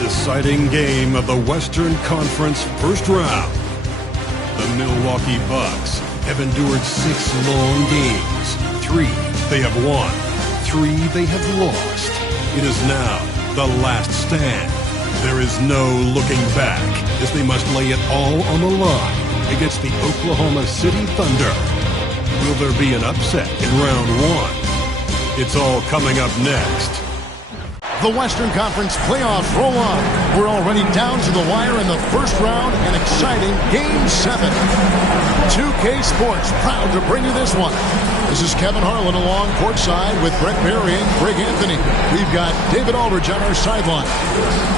deciding game of the Western Conference first round. The Milwaukee Bucks have endured 6 long games. 3 they have won, 3 they have lost. It is now the last stand. There is no looking back as they must lay it all on the line against the Oklahoma City Thunder. Will there be an upset in round 1? It's all coming up next. The Western Conference playoffs roll on. We're already down to the wire in the first round, an exciting Game 7. 2K Sports proud to bring you this one. This is Kevin Harlan along courtside with Brett Barry and Greg Anthony. We've got David Aldridge on our sideline.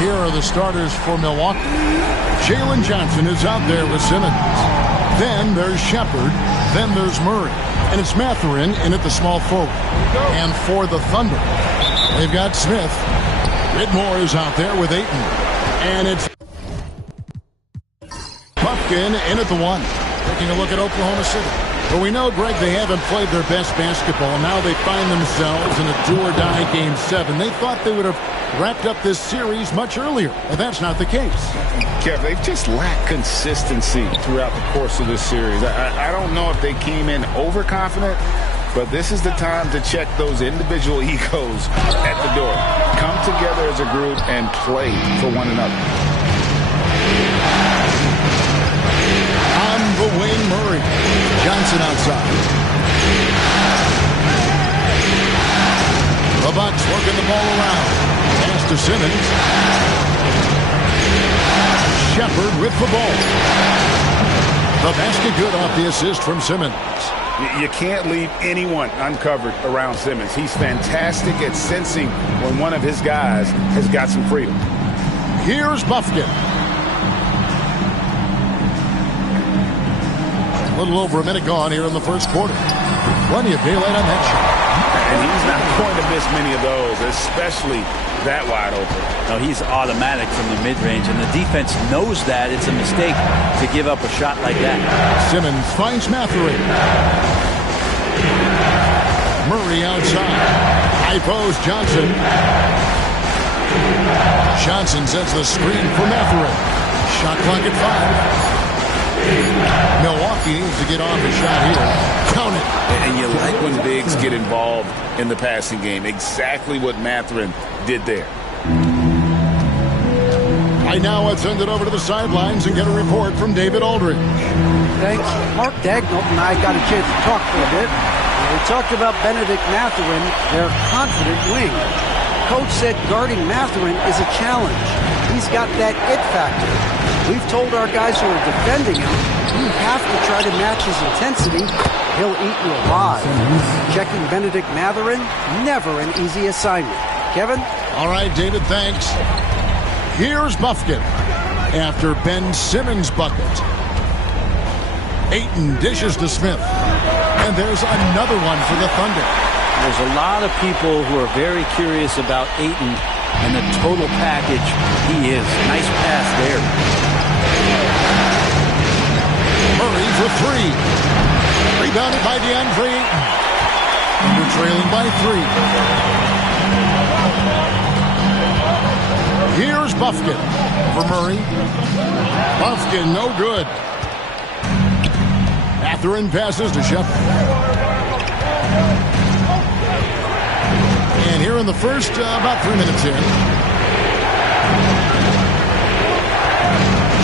Here are the starters for Milwaukee. Jalen Johnson is out there with Simmons. Then there's Shepard. Then there's Murray. And it's Mathurin in at the small forward. And for the Thunder, they've got Smith. Whitmore is out there with Ayton. And it's Pumpkin in at the 1. Taking a look at Oklahoma City. Well, we know, Greg, they haven't played their best basketball. Now they find themselves in a do-or-die Game 7. They thought they would have wrapped up this series much earlier, but that's not the case. Kev, they've just lacked consistency throughout the course of this series. I don't know if they came in overconfident, but this is the time to check those individual egos at the door. Come together as a group and play for one another. On the wing, Murray. Johnson outside. The Bucks working the ball around. Pass to Simmons. Shepard with the ball. The basket good off the assist from Simmons. You can't leave anyone uncovered around Simmons. He's fantastic at sensing when one of his guys has got some freedom. Here's Buffkin. A little over a minute gone here in the first quarter. Plenty of daylight on that shot. And he's not going to miss many of those, especially that wide open. No, he's automatic from the mid-range, and the defense knows that it's a mistake to give up a shot like that. Simmons finds Mathurin. Murray outside. High post, Johnson. Johnson sets the screen for Mathurin. Shot clock at 5. Milwaukee needs to get off a shot here. Count it. And you like when bigs get involved in the passing game. Exactly what Mathurin did there. Right now, let's send it over to the sidelines and get a report from David Aldridge. Thanks. Mark Daigneault and I got a chance to talk for a bit. We talked about Benedict Mathurin, their confident wing. Coach said guarding Mathurin is a challenge. He's got that it factor. We've told our guys who are defending him, you have to try to match his intensity. He'll eat you alive. Checking Benedict Mathurin, never an easy assignment. Kevin? All right, David, thanks. Here's Buffkin after Ben Simmons' bucket. Ayton dishes to Smith. And there's another one for the Thunder. There's a lot of people who are very curious about Ayton and the total package he is. Nice pass there. Murray for 3. Rebounded by DeAndre Ayton. Thunder trailing by 3. Here's Buffkin for Murray. Buffkin, no good. Mathurin passes to Shepard. And here in the first, about 3 minutes in.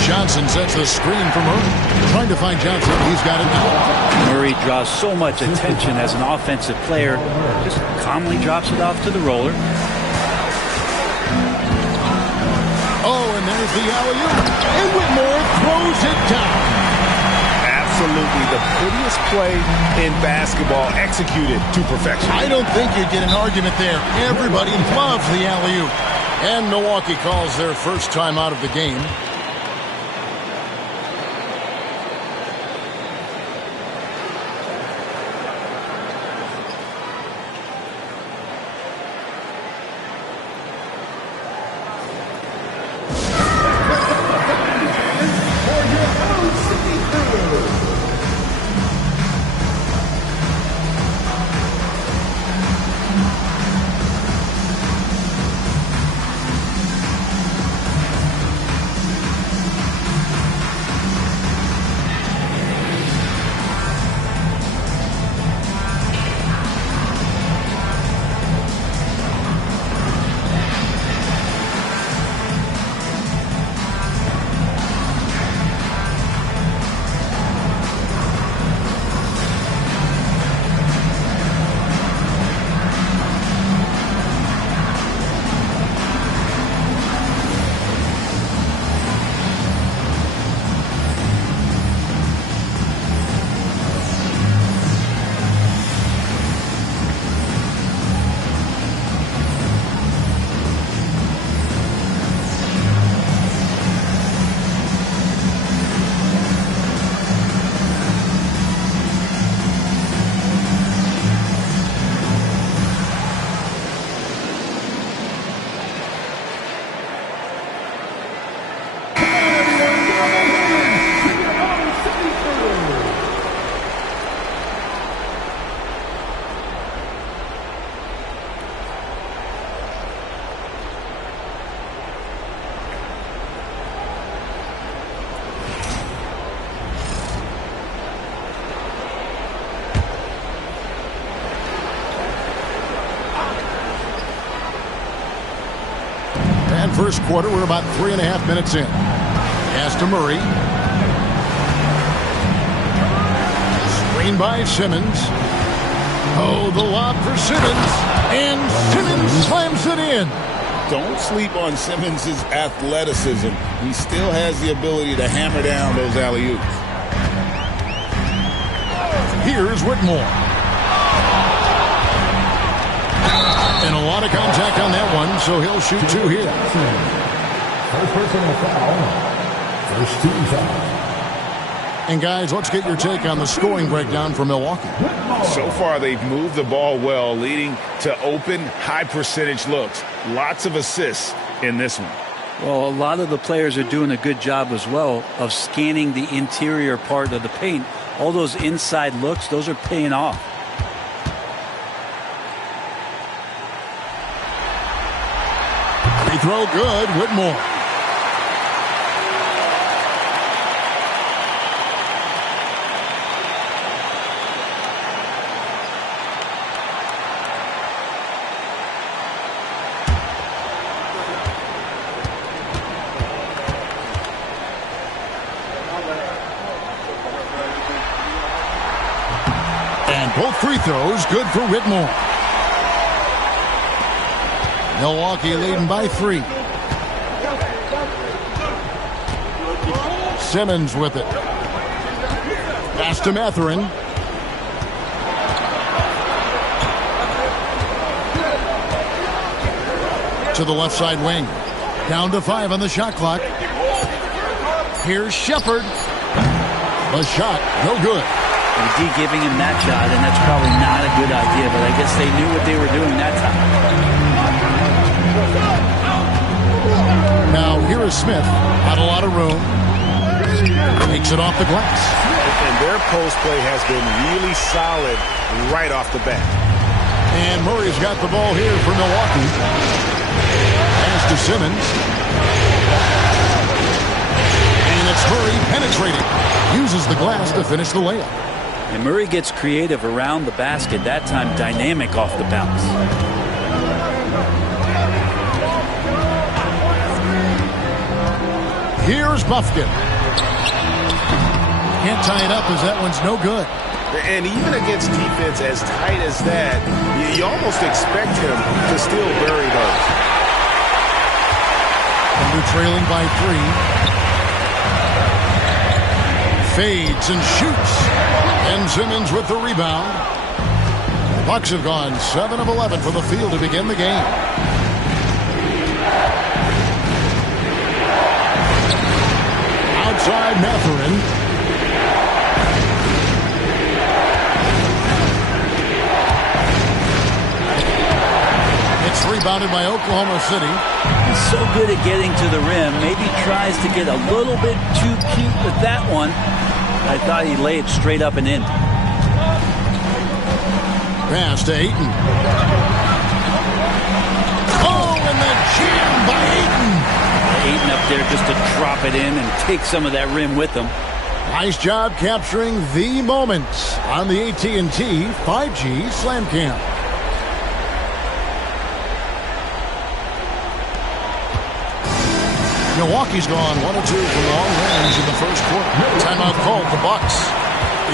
Johnson sets the screen for Murray. Trying to find Johnson. He's got it now. Murray draws so much attention as an offensive player. Just calmly drops it off to the roller. Oh, and there's the alley-oop. And Whitmore throws it down. Absolutely the prettiest play in basketball, executed to perfection. I don't think you'd get an argument there. Everybody loves the alley-oop. And Milwaukee calls their first time out of the game. And first quarter, we're about 3.5 minutes in. Pass to Murray. Screen by Simmons. Oh, the lob for Simmons. And Simmons slams it in. Don't sleep on Simmons' athleticism. He still has the ability to hammer down those alley-oops. Here's Whitmore. And a lot of contact on that one, so he'll shoot 2 here. First personal foul. First team foul. And guys, let's get your take on the scoring breakdown for Milwaukee. So far, they've moved the ball well, leading to open, high-percentage looks. Lots of assists in this one. Well, a lot of the players are doing a good job as well of scanning the interior part of the paint. All those inside looks, those are paying off. Free throw good, Whitmore. Both free throws good for Whitmore. Milwaukee leading by 3. Simmons with it. Pass to Mathurin. To the left side wing. Down to 5 on the shot clock. Here's Shepherd. The shot, no good. McGee giving him that shot, and that's probably not a good idea, but I guess they knew what they were doing that time. Now, here is Smith. Not a lot of room. Takes it off the glass. And their post play has been really solid right off the bat. And Murray's got the ball here for Milwaukee. Pass to Simmons. And it's Murray penetrating. Uses the glass to finish the layup. And Murray gets creative around the basket, that time dynamic off the bounce. Here's Bufkin. Can't tie it up as that one's no good. And even against defense as tight as that, you almost expect him to still bury those. Thunder trailing by 3. Fades and shoots. And Simmons with the rebound. The Bucks have gone 7 of 11 from the field to begin the game. Outside Mathurin. It's rebounded by Oklahoma City. He's so good at getting to the rim. Maybe tries to get a little bit too cute with that one. I thought he'd lay it straight up and in. Pass to Ayton. Oh, and the jam by Ayton. Ayton up there just to drop it in and take some of that rim with him. Nice job capturing the moments on the AT&T 5G Slam Cam. Milwaukee's gone 1 of 2 from long range in the first quarter. Timeout called the Bucks.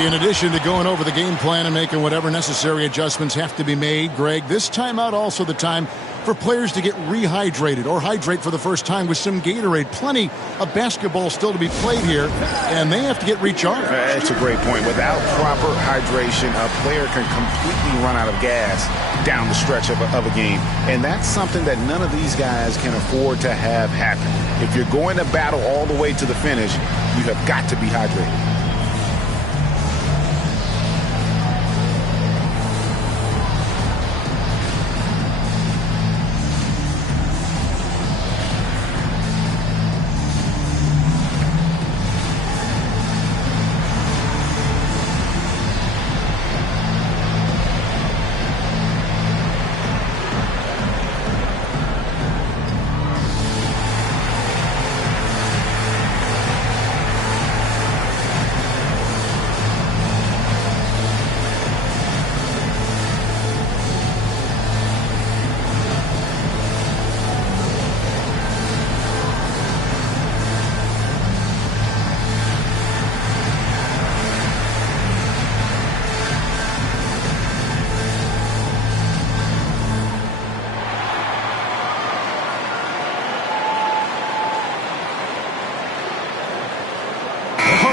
In addition to going over the game plan and making whatever necessary adjustments have to be made, Greg, this timeout also the time for players to get rehydrated or hydrate for the first time with some Gatorade. Plenty of basketball still to be played here, and they have to get recharged. That's a great point. Without proper hydration, a player can completely run out of gas down the stretch of a game. And that's something that none of these guys can afford to have happen. If you're going to battle all the way to the finish, you have got to be hydrated.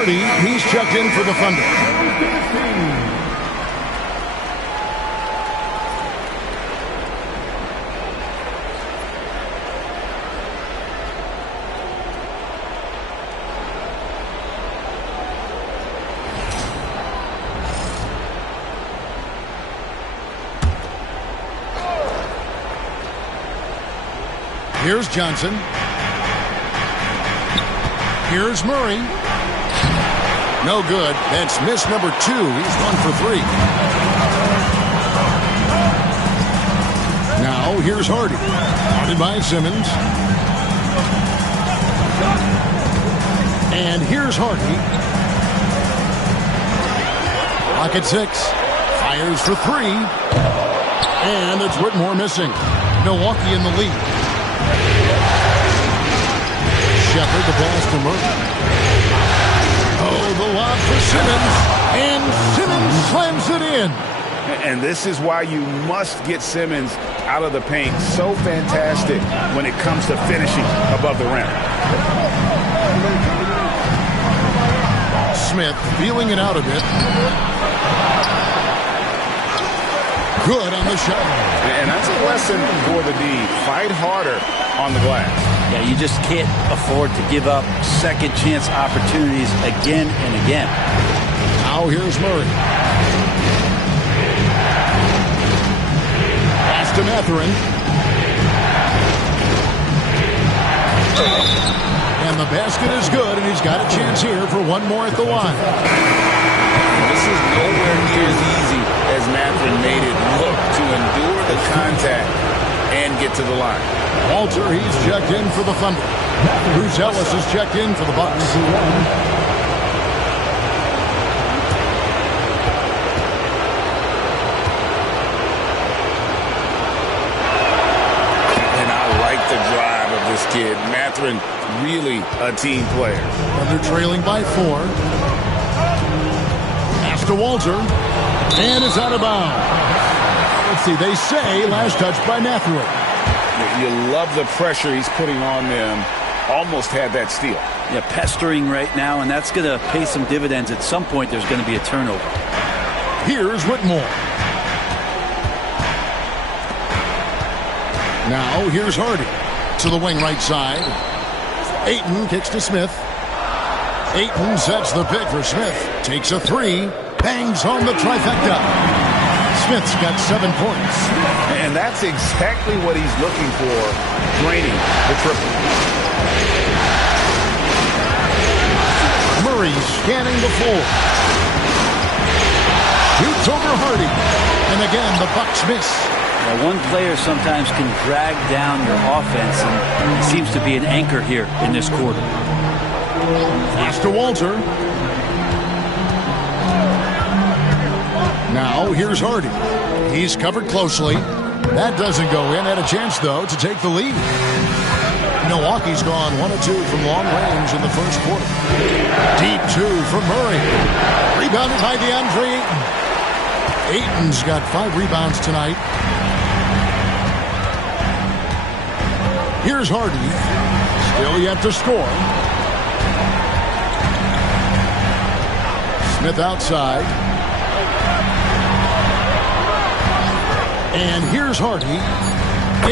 Hardy. He's checked in for the Thunder. Here's Johnson. Here's Murray. No good. That's miss number 2. He's 1 for 3. Now here's Hardy. Guarded by Simmons. And here's Hardy. Pocket 6. Fires for 3. And it's Whitmore missing. Milwaukee in the lead. Shepard, the pass to Murray. Oh, the lob for Simmons. And Simmons slams it in. And this is why you must get Simmons out of the paint. So fantastic when it comes to finishing above the rim. Smith feeling it out a bit. Good on the shot. And that's a lesson for the D. Fight harder on the glass. Yeah, you just can't afford to give up second chance opportunities again and again. Now here's Murray. Pass to Mathurin. And the basket is good, and he's got a chance here for one more at the line. This is nowhere near as easy as Mathurin made it look to endure the contact and get to the line. Walter, he's checked in for the Thunder. Bruce Ellis is checked in for the Bucks. And I like the drive of this kid. Mathurin, really a team player. Thunder trailing by 4. Pass to Walter. And it's out of bounds. Let's see, they say last touch by Mathurin. You love the pressure he's putting on them. Almost had that steal. Yeah, pestering right now, and that's going to pay some dividends. At some point, there's going to be a turnover. Here's Whitmore. Now, here's Hardy. To the wing right side. Ayton kicks to Smith. Ayton sets the pick for Smith. Takes a 3. Bangs home the trifecta. Smith's got 7 points. And that's exactly what he's looking for, draining the triple. Murray scanning the floor. Shoots over Hardy. And again, the Bucks miss. Now, one player sometimes can drag down your offense, and he seems to be an anchor here in this quarter. Pass to Walter. Now, here's Hardy. He's covered closely. That doesn't go in. Had a chance, though, to take the lead. Milwaukee's gone 1 of 2 from long range in the first quarter. Deep 2 from Murray. Rebounded by DeAndre Ayton. Ayton's got 5 rebounds tonight. Here's Hardy. Still yet to score. Smith outside. And here's Hardy.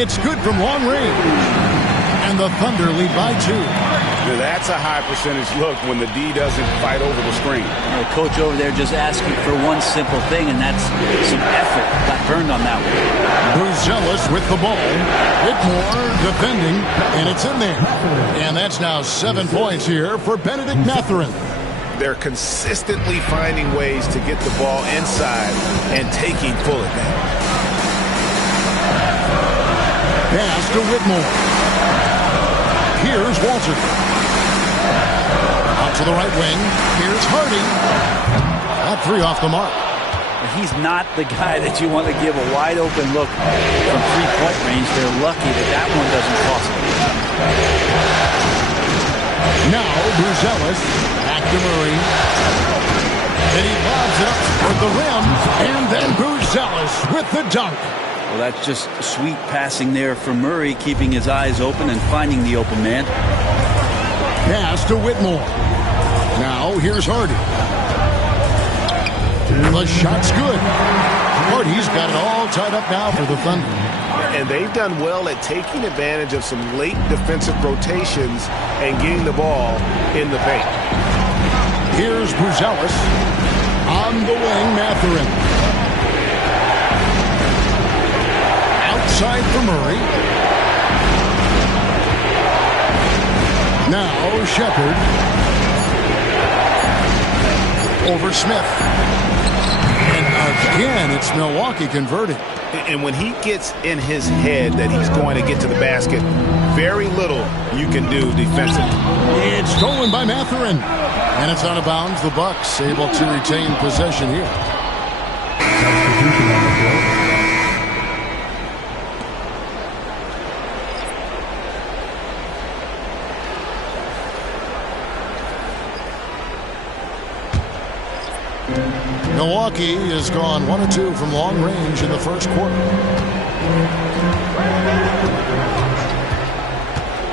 It's good from long range. And the Thunder lead by 2. That's a high percentage look when the D doesn't fight over the screen. The coach over there just asking for one simple thing, and that's some effort. Got burned on that one. Bruce Ellis with the ball. Whitmore defending, and it's in there. And that's now 7 points here for Benedict Mathurin. They're consistently finding ways to get the ball inside and taking full advantage. Pass to Whitmore. Here's Walter. Out to the right wing. Here's Hardy. That 3 off the mark. He's not the guy that you want to give a wide open look from 3-point range. They're lucky that that one doesn't cost them. Now, Bruce Ellis. Back to Murray. Then he lobs it up toward the rim. And then Bruce Ellis with the dunk. Well, that's just sweet passing there from Murray, keeping his eyes open and finding the open man. Pass to Whitmore. Now here's Hardy. The shot's good. Hardy's got it all tied up now for the Thunder. And they've done well at taking advantage of some late defensive rotations and getting the ball in the paint. Here's Buzelis. On the wing, Mathurin. Outside for Murray. Now Shepard. Over Smith. And again, it's Milwaukee converting. And when he gets in his head that he's going to get to the basket, very little you can do defensively. It's stolen by Mathurin. And it's out of bounds. The Bucks able to retain possession here. Substitution on the floor. Milwaukee has gone 1 of 2 from long range in the first quarter.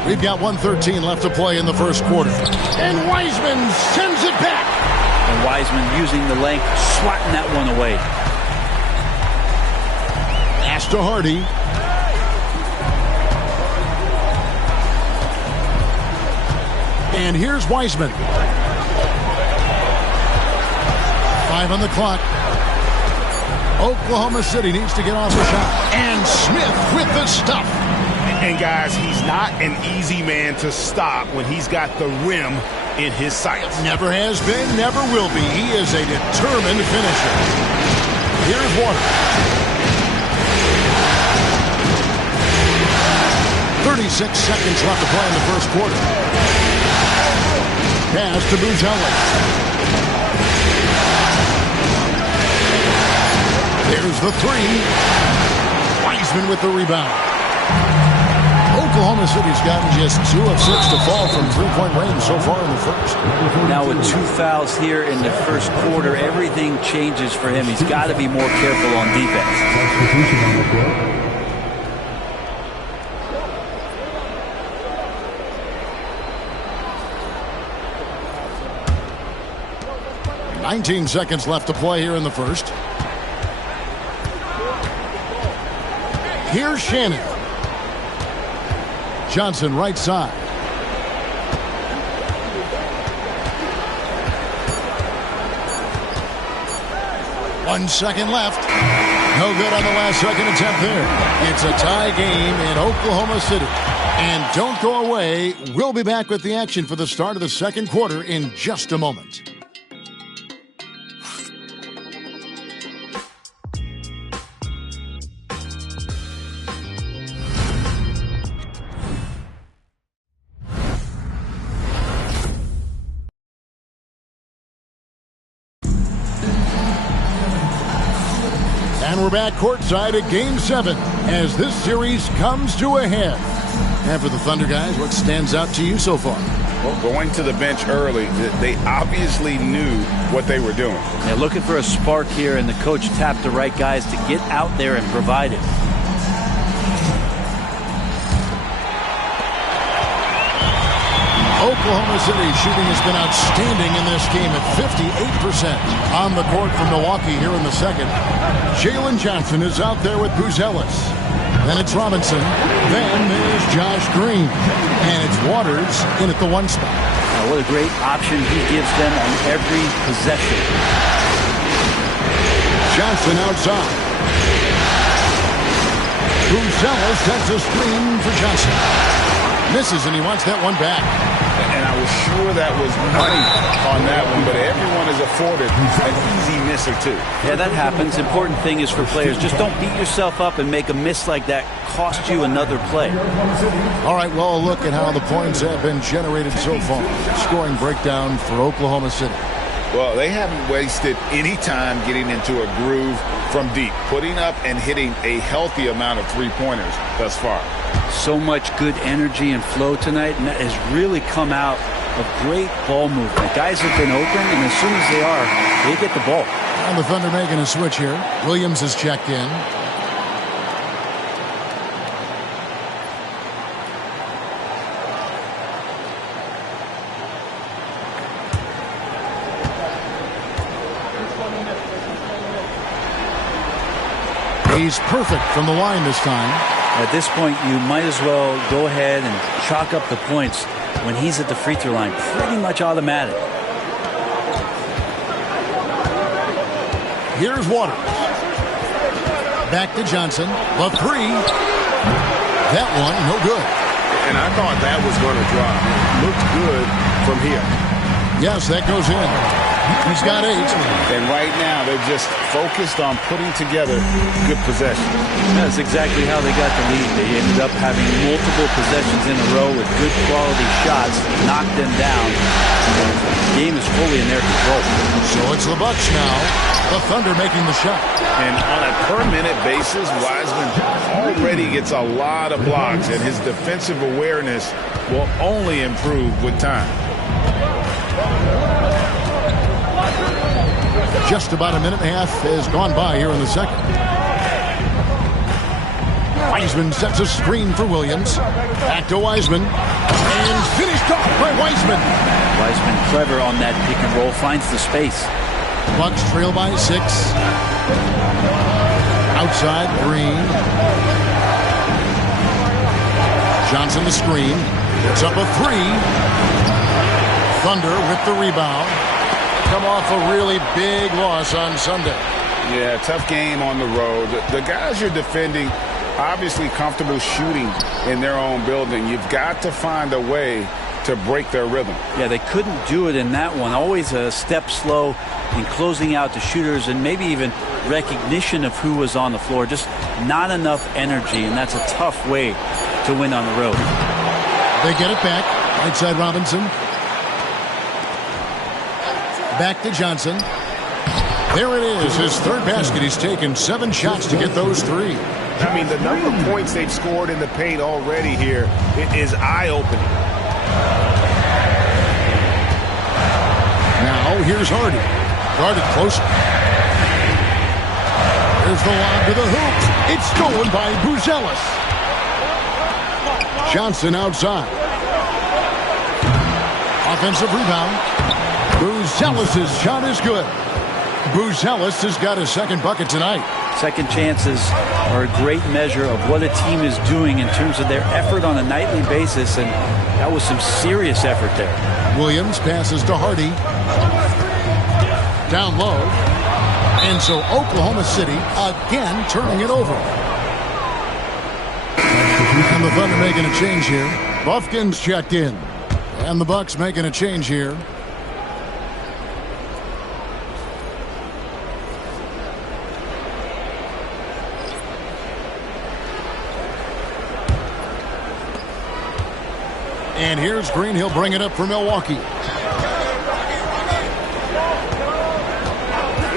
We've got 1:13 left to play in the first quarter. And Wiseman sends it back. And Wiseman using the length, swatting that one away. Pass to Hardy. And here's Wiseman. 5 on the clock. Oklahoma City needs to get off the shot. And Smith with the stuff. And guys, he's not an easy man to stop when he's got the rim in his sights. Never has been, never will be. He is a determined finisher. Here's Water. 36 seconds left to play in the first quarter. Pass to Buzelis. There's the three. Wiseman with the rebound. Oklahoma City's gotten just 2 of 6 to fall from three-point range so far in the first. Now with 2 fouls here in the first quarter, everything changes for him. He's got to be more careful on defense. Substitution on the floor. 19 seconds left to play here in the first. Here's Shannon. Johnson right side. One second left. No good on the last second attempt there. It's a tie game in Oklahoma City. And don't go away. We'll be back with the action for the start of the second quarter in just a moment. And we're back courtside at Game 7 as this series comes to a head. And for the Thunder guys, what stands out to you so far? Well, going to the bench early, they obviously knew what they were doing. They're looking for a spark here, and the coach tapped the right guys to get out there and provide it. Oklahoma City shooting has been outstanding in this game at 58% on the court for Milwaukee here in the second. Jalen Johnson is out there with Buzelis. Then it's Robinson. Then there's Josh Green. And it's Waters in at the 1 spot. Now, what a great option he gives them on every possession. Johnson outside. Buzelis sets a screen for Johnson. Misses, and he wants that one back. And I was sure that was money on that one, but everyone is afforded an easy miss or two. Yeah, that happens. Important thing is for players, just don't beat yourself up and make a miss like that cost you another play. All right, well, a look at how the points have been generated so far. Scoring breakdown for Oklahoma City. Well, they haven't wasted any time getting into a groove from deep, putting up and hitting a healthy amount of three-pointers thus far. So much good energy and flow tonight, and that has really come out of great ball movement. Guys have been open, and as soon as they are, they get the ball. And the Thunder making a switch here. Williams is checked in. He's perfect from the line this time. At this point, you might as well go ahead and chalk up the points when he's at the free throw line. Pretty much automatic. Here's Waters. Back to Johnson. The three. That one, no good. And I thought that was going to drop. It looked good from here. Yes, that goes in. He's got 8. And right now, they're just focused on putting together good possessions. That's exactly how they got the lead. They ended up having multiple possessions in a row with good quality shots, knocked them down. The game is fully in their control. So it's the Bucks now. The Thunder making the shot. And on a per-minute basis, Wiseman already gets a lot of blocks, and his defensive awareness will only improve with time. Just about a minute and a half has gone by here in the second. Wiseman sets a screen for Williams. Back to Wiseman. And finished off by Wiseman. Wiseman clever on that pick and roll, finds the space. Bucks trail by 6. Outside, Green. Johnson the screen. It's up a 3. Thunder with the rebound. Come off a really big loss on Sunday. Yeah, tough game on the road. The guys you're defending, obviously comfortable shooting in their own building. You've got to find a way to break their rhythm. Yeah, they couldn't do it in that one. Always a step slow in closing out the shooters and maybe even recognition of who was on the floor. Just not enough energy, and that's a tough way to win on the road. They get it back. Right side Robinson. Back to Johnson. There it is, his third basket. He's taken 7 shots to get those 3. I mean, the number of points they've scored in the paint already here is eye-opening. Now, here's Hardy. Guarded close. There's the lob to the hoop. It's stolen by Buzelis. Johnson outside. Offensive rebound. Buzelis' shot is good. Buzelis has got his second bucket tonight. Second chances are a great measure of what a team is doing in terms of their effort on a nightly basis, and that was some serious effort there. Williams passes to Hardy. Down low. And so Oklahoma City again turning it over. And the Thunder making a change here. Buffkin's checked in. And the Bucks making a change here. And here's Green. He'll bring it up for Milwaukee.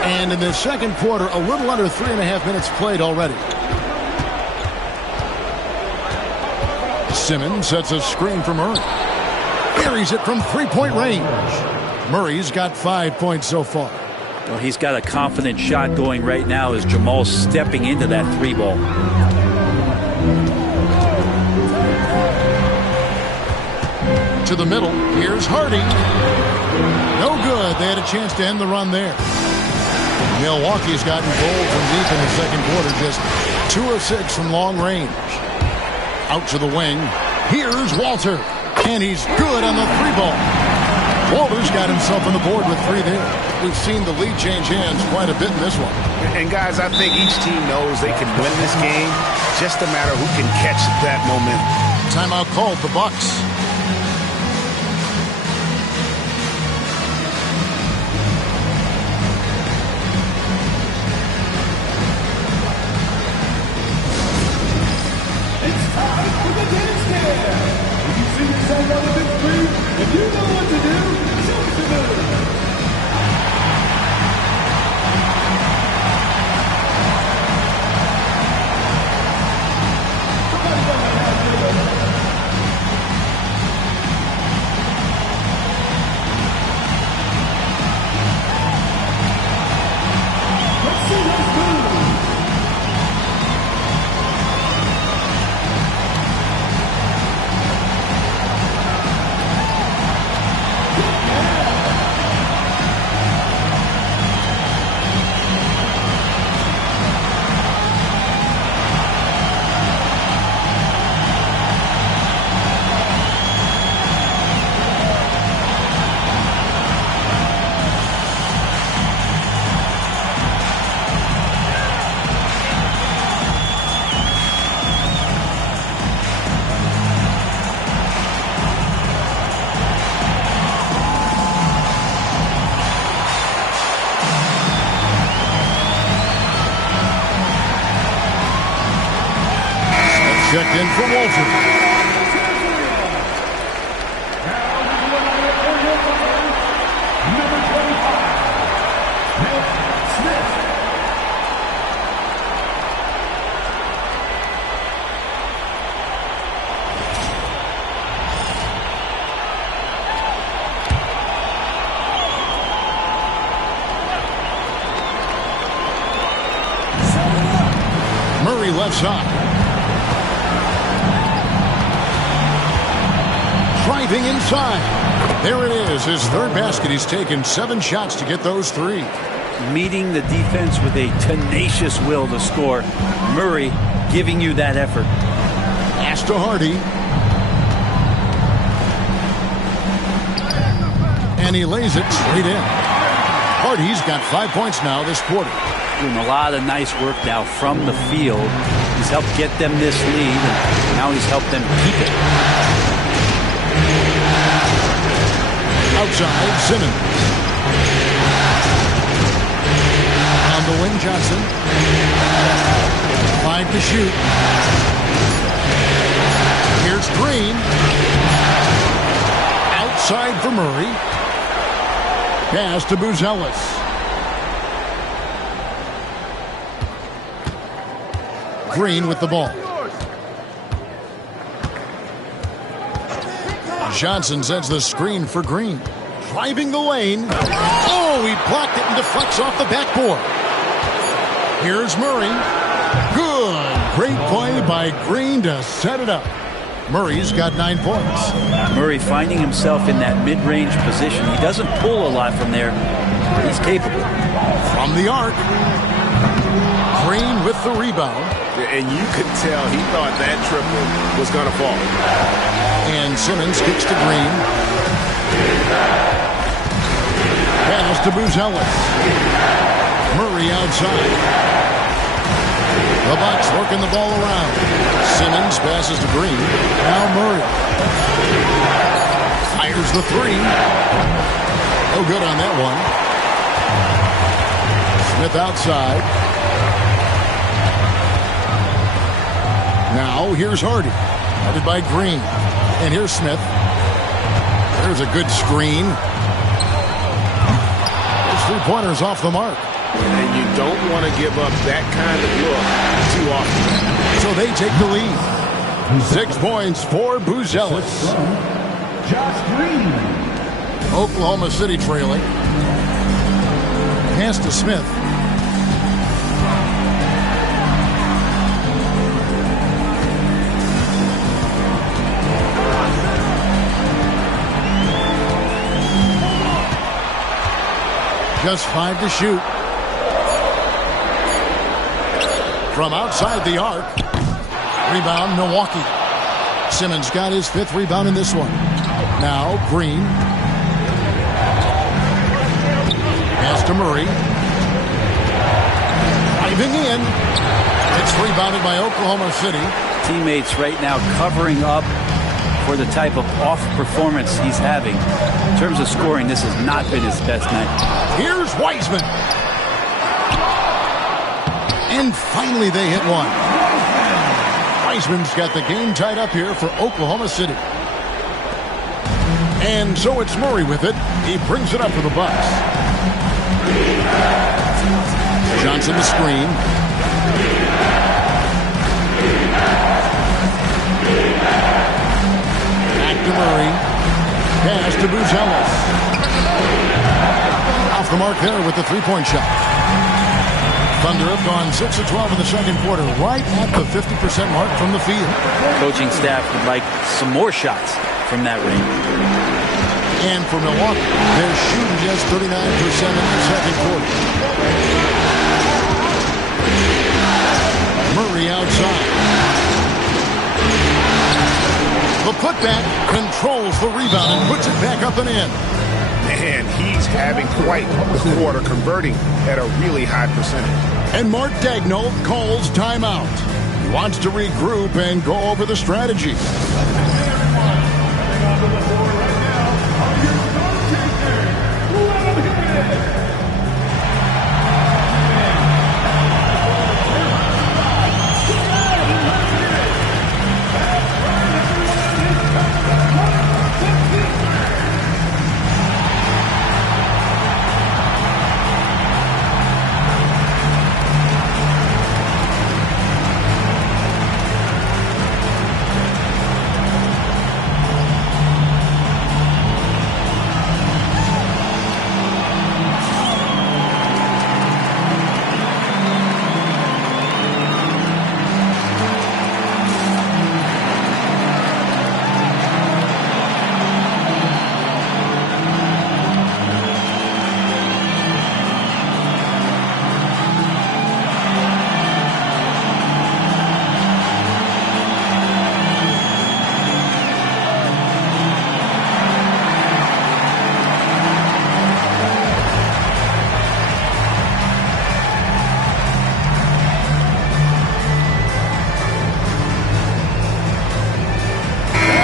And in the second quarter, a little under 3.5 minutes played already. Simmons sets a screen for Murray. Buries it from three-point range. Murray's got 5 points so far. Well, he's got a confident shot going right now as Jamal's stepping into that 3-ball. To the middle. Here's Hardy. No good. They had a chance to end the run there. Milwaukee's gotten gold from deep in the second quarter. Just 2 of 6 from long range. Out to the wing. Here's Walter. And he's good on the 3-ball. Walter's got himself on the board with 3 there. We've seen the lead change hands quite a bit in this one. And guys, I think each team knows they can win this game. Just a matter who can catch that momentum. Timeout called the Bucks. If you know what to do, show it to them. Let's see those moves. Checked in for Walter. Murray left side. Driving inside. There it is, his third basket. He's taken 7 shots to get those 3. Meeting the defense with a tenacious will to score. Murray giving you that effort. Pass to Hardy. And he lays it straight in. Hardy's got 5 points now this quarter. Doing a lot of nice work now from the field. He's helped get them this lead, and now he's helped them keep it. Outside, Simmons. On the wing, Johnson. 5 to shoot. Here's Green. Outside for Murray. Pass to Buzelis. Green with the ball. Johnson sends the screen for Green. Driving the lane. Oh, he blocked it and deflects off the backboard. Here's Murray. Good. Great play by Green to set it up. Murray's got 9 points. Murray finding himself in that mid-range position. He doesn't pull a lot from there. He's capable. From the arc. Green with the rebound. And you could tell he thought that triple was going to fall. And Simmons kicks to Green. Pass to Buzelis. Murray outside. The Bucks working the ball around. Simmons passes to Green. Now Murray. Fires the 3. No good on that one. Smith outside. Now here's Hardy. Headed by Green. And here's Smith. There's a good screen. Those 3-pointers off the mark. And you don't want to give up that kind of look too often. So they take the lead. 6 points for Buzelis. Josh Green. Oklahoma City trailing. Pass to Smith. Just 5 to shoot. From outside the arc. Rebound, Milwaukee. Simmons got his 5th rebound in this one. Now, Green. Pass to Murray. Driving in. It's rebounded by Oklahoma City. Teammates right now covering up for the type of off performance he's having. In terms of scoring, this has not been his best night. Here's Wiseman. And finally they hit one. Wiseman's got the game tied up here for Oklahoma City. And so it's Murray with it. He brings it up for the Bucks. Johnson the screen. Back to Murray. Pass to Buzelis. Off the mark there with the 3-point shot. Thunder have gone 6 of 12 in the second quarter, right at the 50% mark from the field. Coaching staff would like some more shots from that range. And for Milwaukee, they're shooting just 39% in the second quarter. Murray outside. The putback controls the rebound and puts it back up and in. Man, he's having quite the quarter, converting at a really high percentage. And Mark Daigneault calls timeout. He wants to regroup and go over the strategy.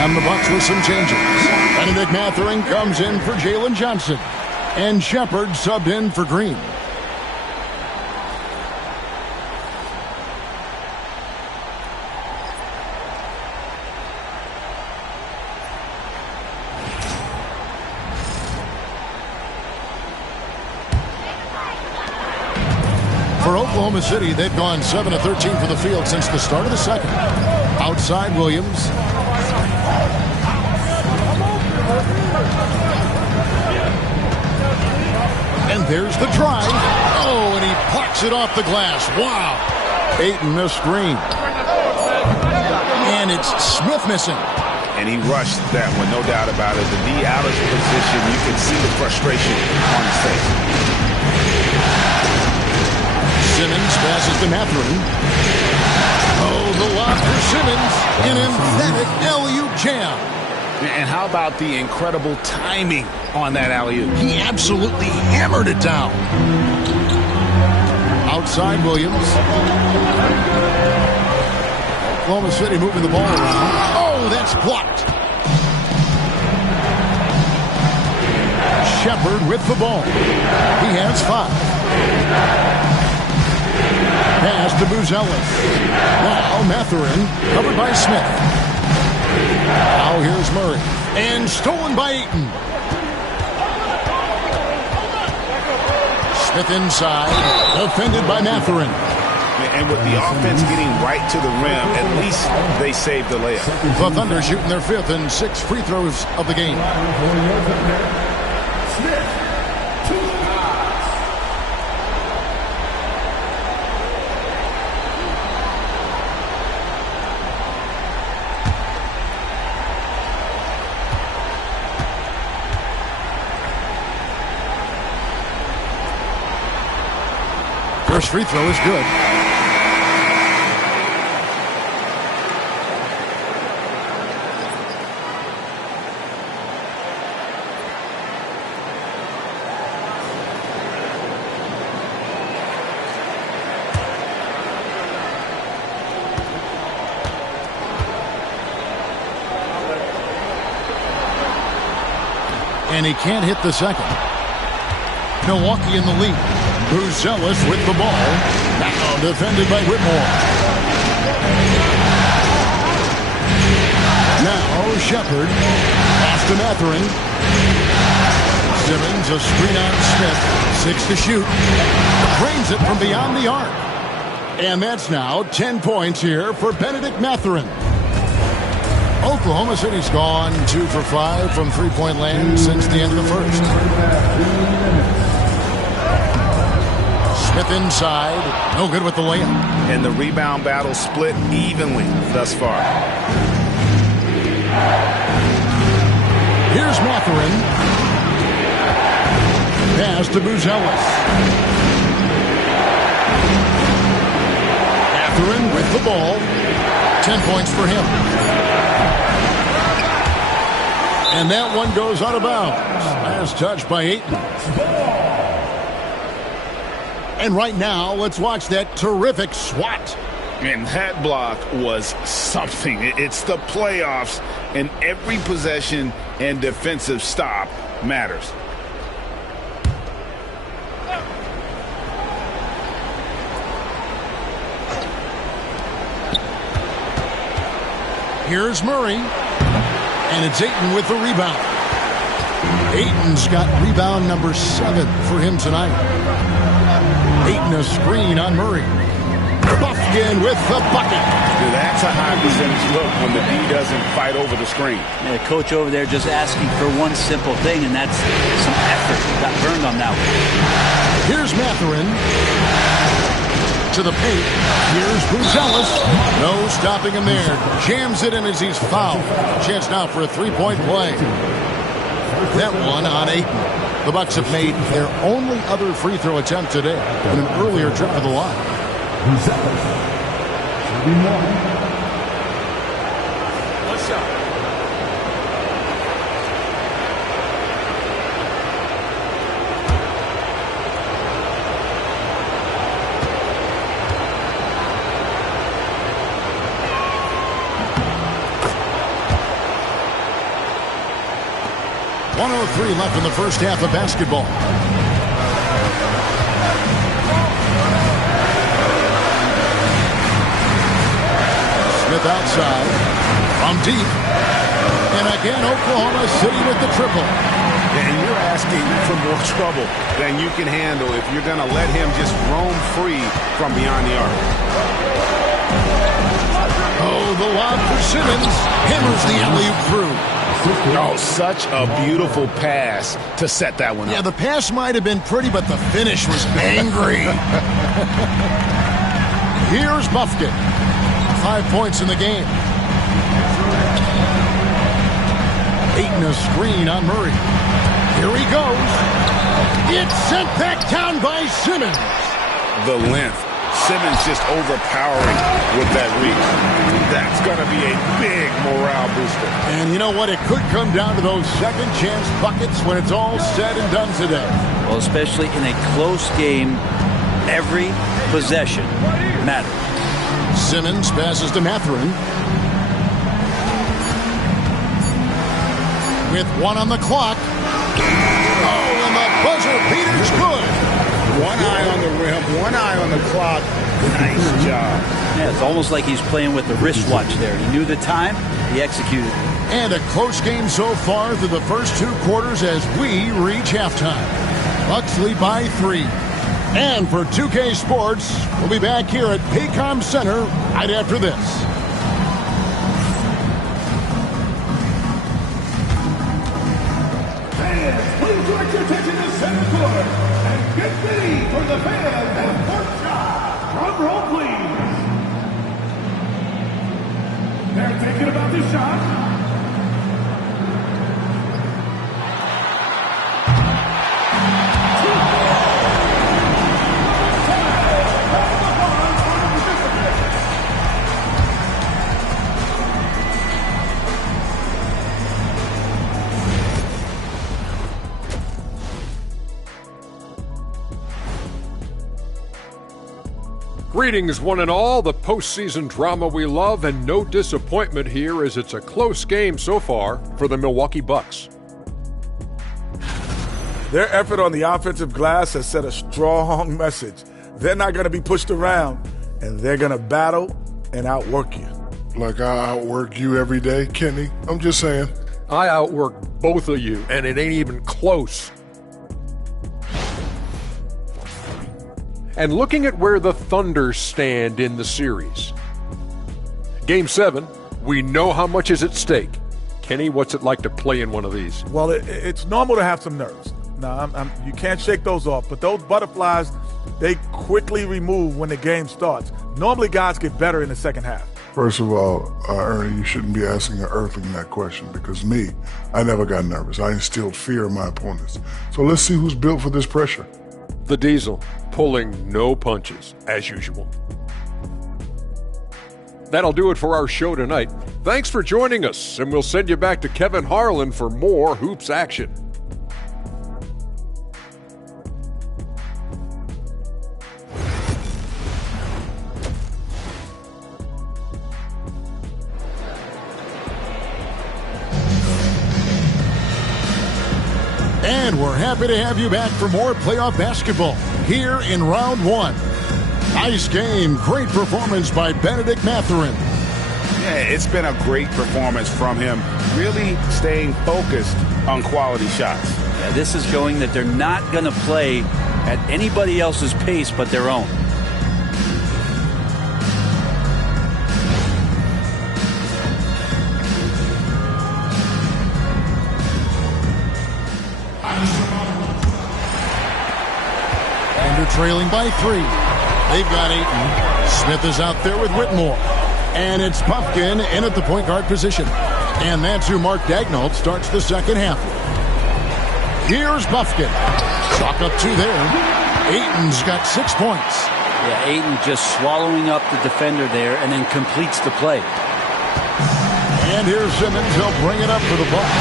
And the Bucks with some changes. Benedict Mathurin comes in for Jalen Johnson. And Shepard subbed in for Green. For Oklahoma City, they've gone 7 of 13 for the field since the start of the second. Outside Williams. And there's the drive. Oh, and he plucks it off the glass. Wow. Ayton a screen. And it's Smith missing. And he rushed that one, no doubt about it. The knee out of position, you can see the frustration on his face. Simmons passes to Mathurin. Oh, the lob for Simmons. An emphatic alley-oop jam. And how about the incredible timing on that alley-oop? He absolutely hammered it down. Outside Williams. Oklahoma City moving the ball around. Oh, that's blocked. Shepard with the ball. He has 5. Pass to Buzelis. Now Mathurin, covered by Smith. Now here's Murray. And stolen by Ayton. Smith inside. Defended by Mathurin. And with the offense getting right to the rim, at least they saved the layup. The Thunder shooting their 5th and 6th free throws of the game. First free throw is good. And he can't hit the second. Milwaukee in the lead. Buzelis with the ball. Now defended by Whitmore. Now Shepard. Pass to Mathurin. Simmons a screen on Smith. 6 to shoot. Drains it from beyond the arc. And that's now 10 points here for Benedict Mathurin. Oklahoma City's gone 2 for 5 from three-point land since the end of the first. Smith inside. No good with the layup. And the rebound battle split evenly thus far. Here's Mathurin. Pass to Buzelis. Mathurin with the ball. 10 points for him. And that one goes out of bounds. Last touch by Ayton. And right now, let's watch that terrific swat. And that block was something. It's the playoffs, and every possession and defensive stop matters. Here's Murray. And it's Ayton with the rebound. Ayton's got rebound number 7 for him tonight. Ayton a screen on Murray. Bufkin with the bucket. Dude, that's a high percentage look when the D doesn't fight over the screen. Yeah, coach over there just asking for one simple thing, and that's some effort. Got burned on that one. Here's Mathurin. To the paint. Here's Buzelis. No stopping him there. Jams it in as he's fouled. Chance now for a three-point play. That one on Ayton. The Bucks have made their only other free throw attempt today in an earlier trip to the line. 1:03 left in the first half of basketball. Smith outside from deep. And again, Oklahoma City with the triple. And you're asking for more trouble than you can handle if you're going to let him just roam free from beyond the arc. Oh, the lob for Simmons. Hammers the alley-oop through. Oh, such a beautiful pass to set that one up. Yeah, the pass might have been pretty, but the finish was angry. Here's Bufkin. 5 points in the game. Ayton a screen on Murray. Here he goes. It's sent back down by Simmons. The length. Simmons just overpowering with that reach. That's going to be a big morale booster. And you know what? It could come down to those second chance buckets when it's all said and done today. Well, especially in a close game, every possession matters. Simmons passes to Mathurin. With 1 on the clock. Oh, and the buzzer beater's good. 1 eye on the rim, 1 eye on the clock. Nice job. Yeah, it's almost like he's playing with the wristwatch there. He knew the time, he executed. And a close game so far through the first 2 quarters as we reach halftime. Bucks lead by 3. And for 2K Sports, we'll be back here at Paycom Center right after this. Please direct your attention to center court and get ready for the fan and court shot. Drum roll, please. They're thinking about the shot. Greetings, one and all. The postseason drama we love, and no disappointment here as it's a close game so far for the Milwaukee Bucks. Their effort on the offensive glass has set a strong message. They're not going to be pushed around, and they're going to battle and outwork you. Like I outwork you every day, Kenny? I'm just saying. I outwork both of you, and it ain't even close. And looking at where the Thunder stand in the series. Game 7, we know how much is at stake. Kenny, what's it like to play in one of these? Well, it's normal to have some nerves. Now, you can't shake those off, but those butterflies, they quickly remove when the game starts. Normally, guys get better in the second half. First of all, Ernie, you shouldn't be asking an Earthling that question because me, I never got nervous. I instilled fear in my opponents. So let's see who's built for this pressure. The Diesel, pulling no punches, as usual. That'll do it for our show tonight. Thanks for joining us, and we'll send you back to Kevin Harlan for more Hoops action. And we're happy to have you back for more playoff basketball here in round 1. Nice game. Great performance by Bennedict Mathurin. Yeah, it's been a great performance from him, really staying focused on quality shots. Yeah, this is showing that they're not going to play at anybody else's pace but their own. Thunder trailing by 3. They've got Ayton. Smith is out there with Whitmore. And it's Bufkin in at the point guard position. And that's who Mark Daigneault starts the second half. Here's Bufkin. Chalk up 2 there. Ayton's got 6 points. Yeah, Ayton just swallowing up the defender there and then completes the play. And here's Simmons. He'll bring it up for the Bucks.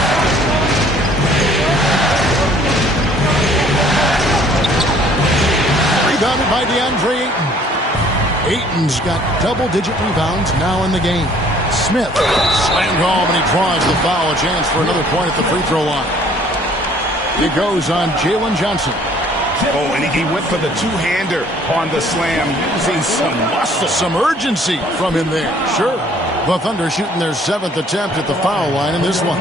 Rebounded by DeAndre Ayton. Ayton's got double-digit rebounds now in the game. Smith slammed home, and he draws the foul. A chance for another point at the free throw line. It goes on Jalen Johnson. Oh, and he went for the two-hander on the slam, using some muscle. Some urgency from him there. Sure. The Thunder shooting their 7th attempt at the foul line in this one.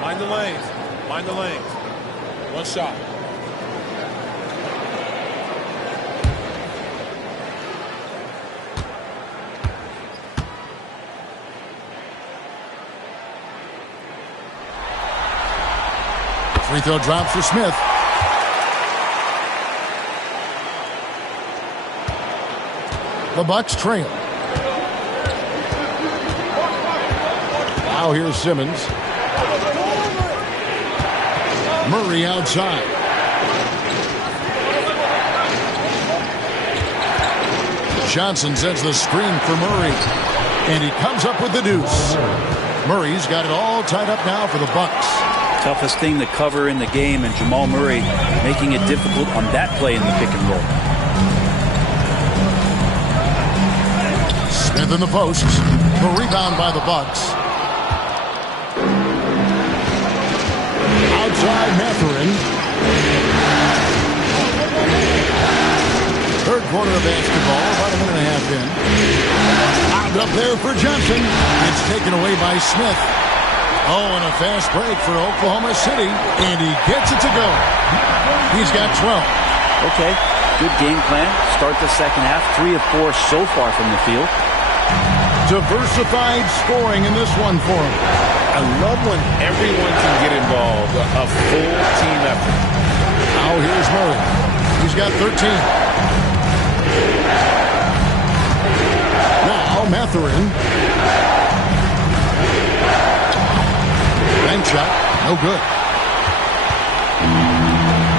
Mind the lanes. Mind the lanes. One shot. Free throw drops for Smith. The Bucks trail. Now here's Simmons. Murray outside. Johnson sets the screen for Murray. And he comes up with the deuce. Murray's got it all tied up now for the Bucks. Toughest thing to cover in the game, and Jamal Murray making it difficult on that play in the pick and roll. Smith in the post. The rebound by the Bucks. Outside Mathurin. Third quarter of basketball, about a minute and a half in. Out up there for Johnson. It's taken away by Smith. Oh, and a fast break for Oklahoma City, and he gets it to go. He's got 12. Okay, good game plan. Start the second half. 3 of 4 so far from the field. Diversified scoring in this one for him. I love when everyone can get involved, a full team effort. Now here's Murray. He's got 13. Now Mathurin. Bank shot, no good.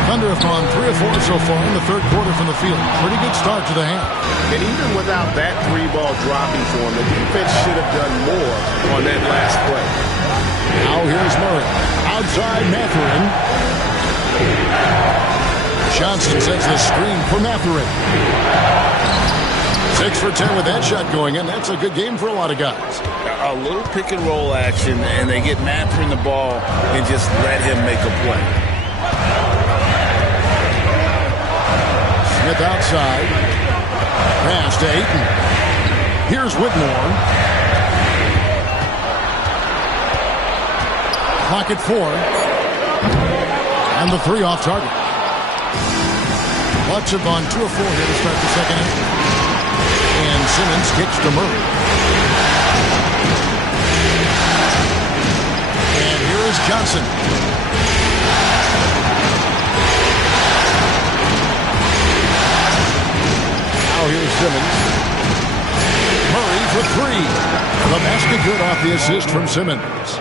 Thunder have gone 3 of 4 so far in the third quarter from the field. Pretty good start to the half. And even without that 3-ball dropping for him, the defense should have done more on that last play. Now here's Murray. Outside Mathurin. Johnson sets the screen for Mathurin. 6 for 10 with that shot going in. That's a good game for a lot of guys. A little pick and roll action, and they get Mathurin the ball and just let him make a play. Smith outside. Pass to Ayton. Here's Whitmore. Clock at 4. And the 3 off target. Bucks have gone 2 of 4 here to start the second half. And Simmons kicks to Murray. And here is Johnson. Now here's Simmons. Murray for 3. The basket good off the assist from Simmons.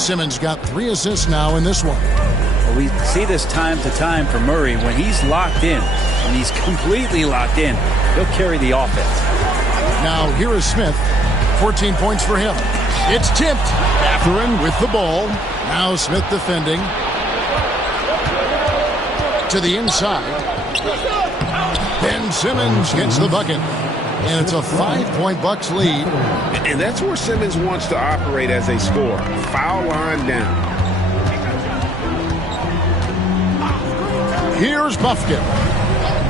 Simmons got 3 assists now in this one. Well, we see this time to time for Murray. When he's locked in, when he's completely locked in, he'll carry the offense. Now here is Smith. 14 points for him. It's tipped. Mathurin with the ball. Now Smith defending. To the inside. Ben Simmons gets the bucket. And it's a 5-point Bucks lead. And that's where Simmons wants to operate as a scorer. Foul line down. Here's Bufkin.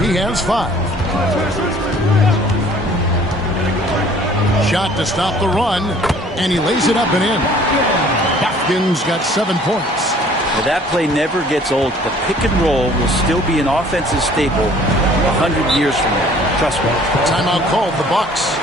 He has 5. Shot to stop the run, and he lays it up and in. Bufkin's got 7 points. Now, that play never gets old. The pick and roll will still be an offensive staple 100 years from now. Trust me. Timeout called the Bucks.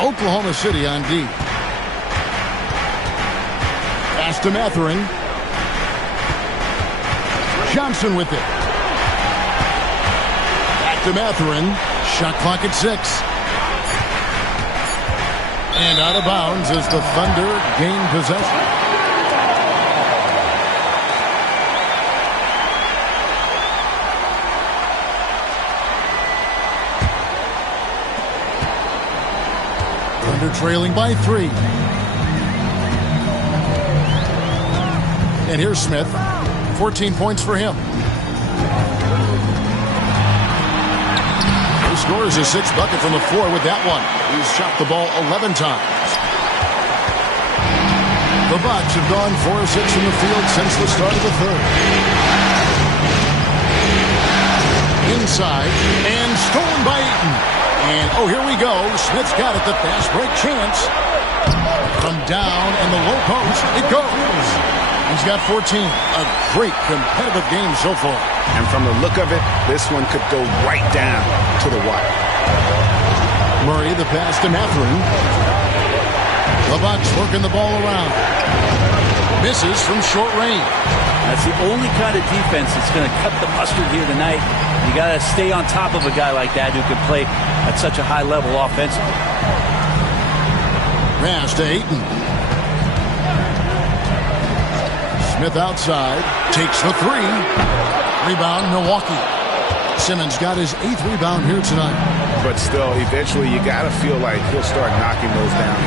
Oklahoma City on D. Pass to Mathurin. Johnson with it. Back to Mathurin. Shot clock at 6. And out of bounds as the Thunder gain possession. Thunder trailing by 3. And here's Smith. 14 points for him. He scores his 6th bucket from the floor with that one. He's shot the ball 11 times. The Bucks have gone 4 of 6 from the field since the start of the third. Inside, and stolen by Ayton. And, oh, here we go. Smith's got it, the fast break chance. From down in the low post, it goes. He's got 14. A great competitive game so far. And from the look of it, this one could go right down to the wire. Murray, the pass to Mathurin. The Bucks working the ball around. Misses from short range. That's the only kind of defense that's going to cut the mustard here tonight. You got to stay on top of a guy like that who can play at such a high level offensively. Pass to Ayton. Smith outside, takes the 3. Rebound, Milwaukee. Simmons got his 8th rebound here tonight. But still, eventually you got to feel like he'll start knocking those down.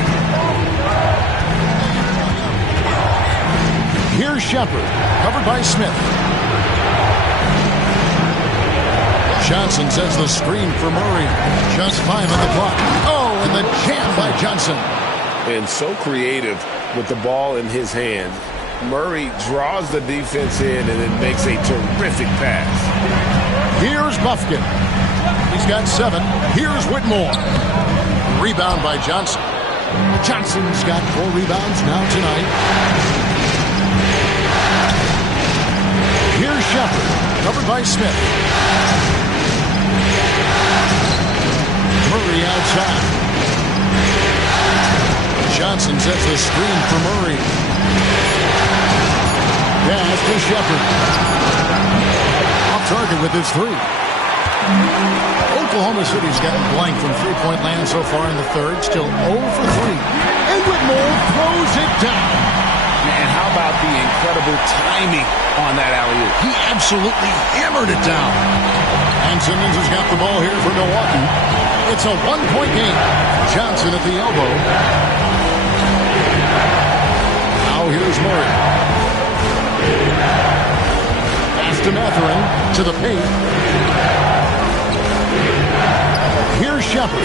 Here's Shepard, covered by Smith. Johnson sets the screen for Murray. Just 5 on the clock. Oh, and the jam by Johnson. And so creative with the ball in his hand. Murray draws the defense in and then makes a terrific pass. Here's Bufkin. He's got 7. Here's Whitmore. Rebound by Johnson. Johnson's got 4 rebounds now tonight. Here's Shepard, covered by Smith. Murray outside. Johnson sets the screen for Murray. Pass to Shepard. Off target with his 3. Oklahoma City's gotten blank from three-point land so far in the third. Still 0 for 3. And Whitmore throws it down. And how about the incredible timing on that alley-oop? He absolutely hammered it down. And Simmons has got the ball here for Milwaukee. It's a 1-point game. Johnson at the elbow. Now here's Murray. Pass to Mathurin, to the paint. Here's Shepard.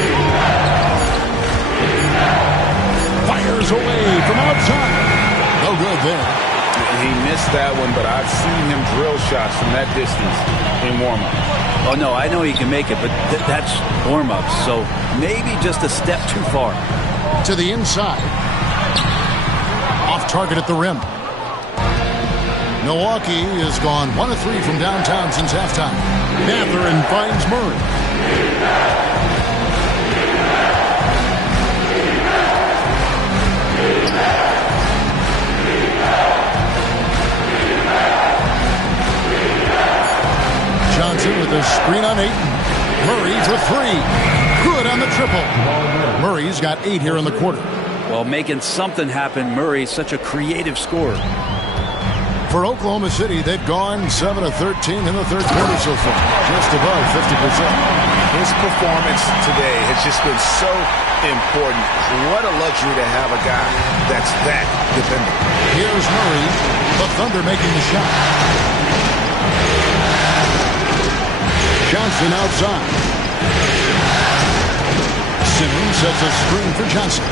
Fires away from outside. No good there. He missed that one, but I've seen him drill shots from that distance in warm-up. Oh, no, I know he can make it, but that's warm-up, so maybe just a step too far. To the inside. Off target at the rim. Milwaukee has gone 1 of 3 from downtown since halftime. Mathurin finds Murray. Johnson with a screen on Ayton. Murray for 3. Good on the triple. Murray's got 8 here in the quarter. Well, making something happen, Murray's such a creative scorer. For Oklahoma City, they've gone 7 of 13 in the third quarter so far. Just above 50%. His performance today has just been so important. What a luxury to have a guy that's that dependable. Here's Murray, the Thunder making the shot. Johnson outside. Simmons sets a screen for Johnson.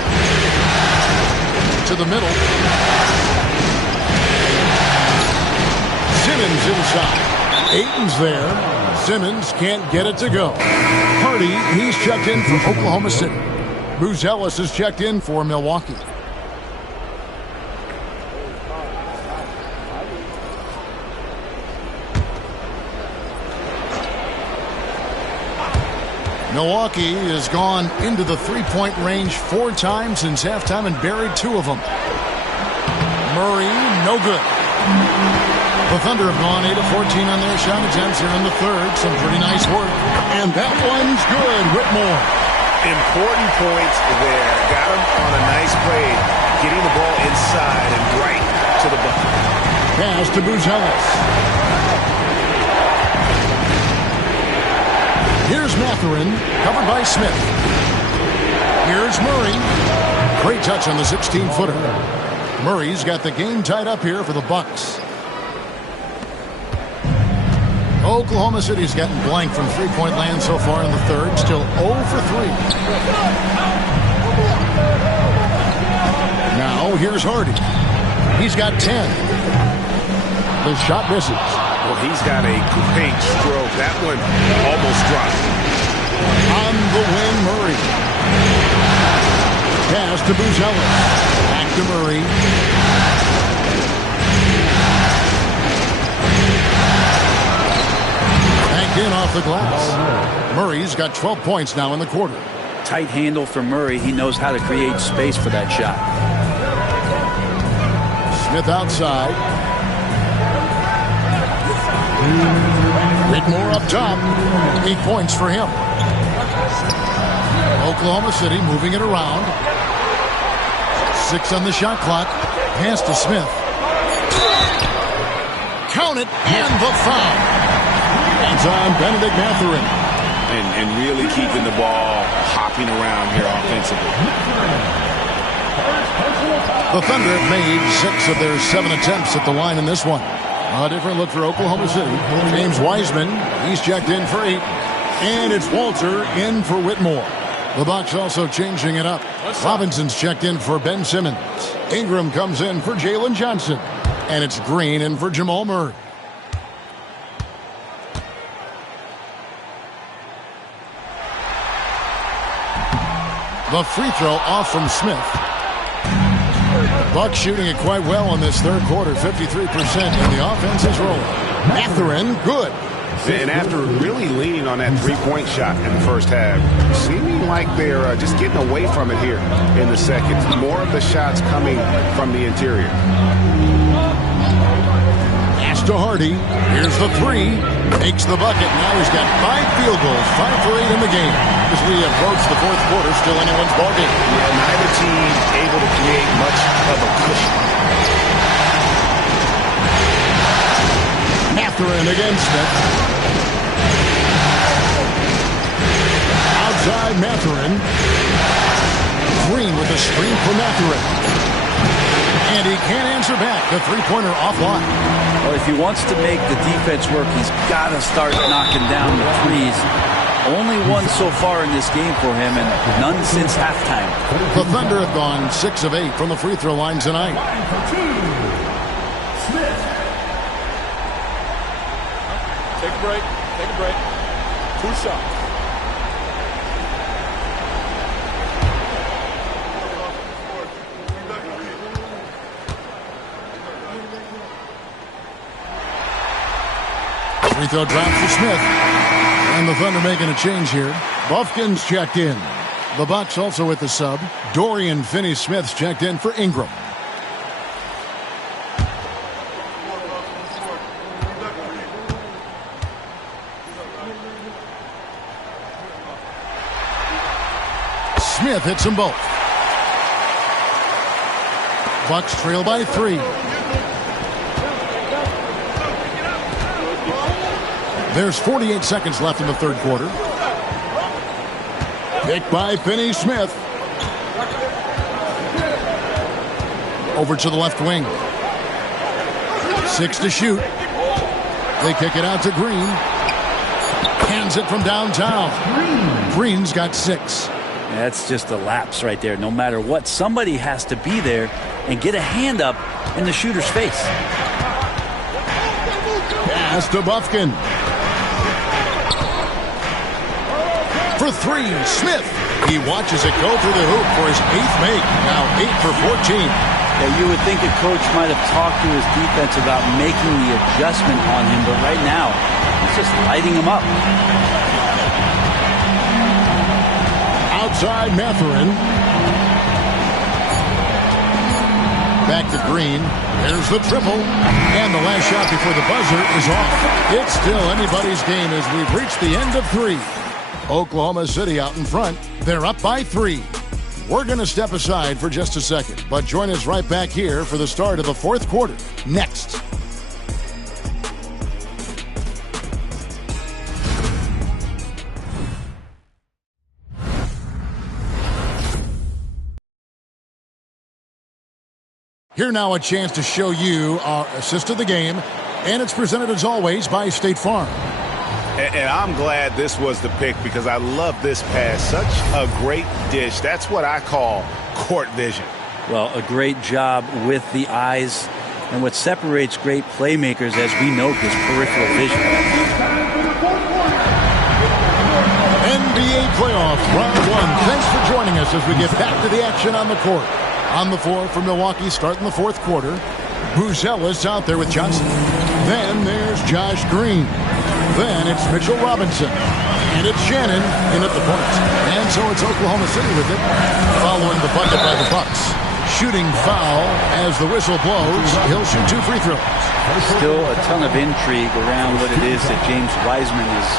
To the middle. Simmons inside. Ayton's there. Simmons can't get it to go. Hardy, he's checked in for Oklahoma City. Bruce Ellis has checked in for Milwaukee. Milwaukee has gone into the three-point range 4 times since halftime and buried 2 of them. Murray, no good. The Thunder have gone 8 of 14 on their shot attempts here in the third. Some pretty nice work. And that one's good. Whitmore. Important points there. Got him on a nice play, getting the ball inside and right to the bucket. Pass to Buzelis. Here's Mathurin, covered by Smith. Here's Murray. Great touch on the 16-footer. Murray's got the game tied up here for the Bucks. Oklahoma City's gotten blank from three-point land so far in the third. Still 0 for 3. Now here's Hardy. He's got 10. The shot misses. Well, he's got a great stroke. That one almost dropped. On the wing, Murray. Pass to Buzelis. Back to Murray. Banked in off the glass. Murray's got 12 points now in the quarter. Tight handle for Murray. He knows how to create space for that shot. Smith outside. Whitmore up top. 8 points for him. Oklahoma City moving it around. 6 on the shot clock. Pass to Smith. Count it, and the foul. It's on Benedict Mathurin. And really keeping the ball hopping around here offensively. The Thunder have made 6 of their 7 attempts at the line in this one. A different look for Oklahoma City. James Wiseman, he's checked in for 8. And it's Walter in for Whitmore. The Bucks also changing it up. Robinson's checked in for Ben Simmons. Ingram comes in for Jalen Johnson. And it's Green in for Jamal Murray. The free throw off from Smith. Bucks shooting it quite well in this third quarter, 53%, and the offense is rolling. Mathurin, good. And after really leaning on that three-point shot in the first half, seeming like they're just getting away from it here in the second. More of the shots coming from the interior. Pass to Hardy. Here's the 3. Makes the bucket. Now he's got 5 field goals, 5 for 8 in the game. As we approach the fourth quarter, still anyone's ballgame. Yeah, neither team able to create much of a cushion. Mathurin against Smith. Outside Mathurin. Green with a screen for Mathurin. And he can't answer back. The three-pointer offline. Well, if he wants to make the defense work, he's got to start knocking down the threes. Only one so far in this game for him, and none since halftime. The Thunder have gone 6 of 8 from the free throw line tonight. Take a break. Take a break. 2 shots. Free throw drop for Smith. And the Thunder making a change here. Bufkin's checked in. The Bucks also with the sub. Dorian Finney-Smith's checked in for Ingram. Smith hits them both. Bucks trail by 3. There's 48 seconds left in the third quarter. Picked by Finney-Smith. Over to the left wing. 6 to shoot. They kick it out to Green. Hands it from downtown. Green's got 6. That's just a lapse right there. No matter what, somebody has to be there and get a hand up in the shooter's face. Pass to Bufkin. For 3, Smith. He watches it go through the hoop for his 8th make. Now 8 for 14. Yeah, you would think a coach might have talked to his defense about making the adjustment on him, but right now, he's just lighting him up. outside Mathurin. Back to Green. There's the triple. And the last shot before the buzzer is off. It's still anybody's game as we've reached the end of 3. Oklahoma City out in front. They're up by 3. We're going to step aside for just a second, but join us right back here for the start of the 4th quarter. Next. Here now a chance to show you our assist of the game, and it's presented as always by State Farm. And I'm glad this was the pick because I love this pass. Such a great dish. That's what I call court vision. Well, a great job with the eyes. And what separates great playmakers, as we note, is peripheral vision. NBA playoffs, round 1. Thanks for joining us as we get back to the action on the court. On the floor for Milwaukee, starting the 4th quarter. Buzelis out there with Johnson. Then there's Josh Green. Then it's Mitchell Robinson. And it's Shannon in at the point. And so it's Oklahoma City with it, following the bucket by the Bucks. Shooting foul as the whistle blows. He'll shoot 2 free throws. Still a ton of intrigue around what it is that James Wiseman is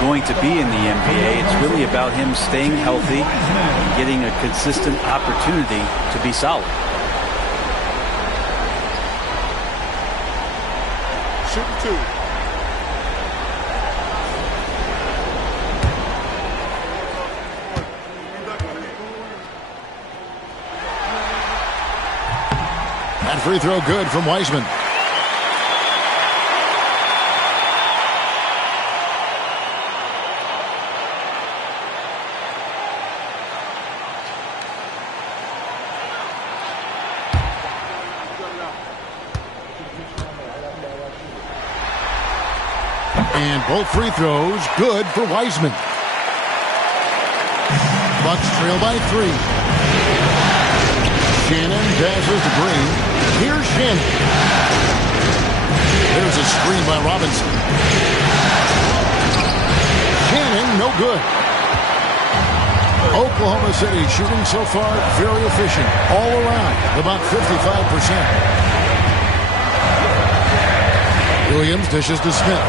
going to be in the NBA. It's really about him staying healthy and getting a consistent opportunity to be solid. Shooting 2. That free throw good from Wiseman. And both free throws good for Wiseman. Bucks trail by 3. Shannon passes to Green. Here's Shannon. There's a screen by Robinson. Shannon, no good. Oklahoma City shooting so far very efficient. All around, about 55%. Williams dishes to Smith.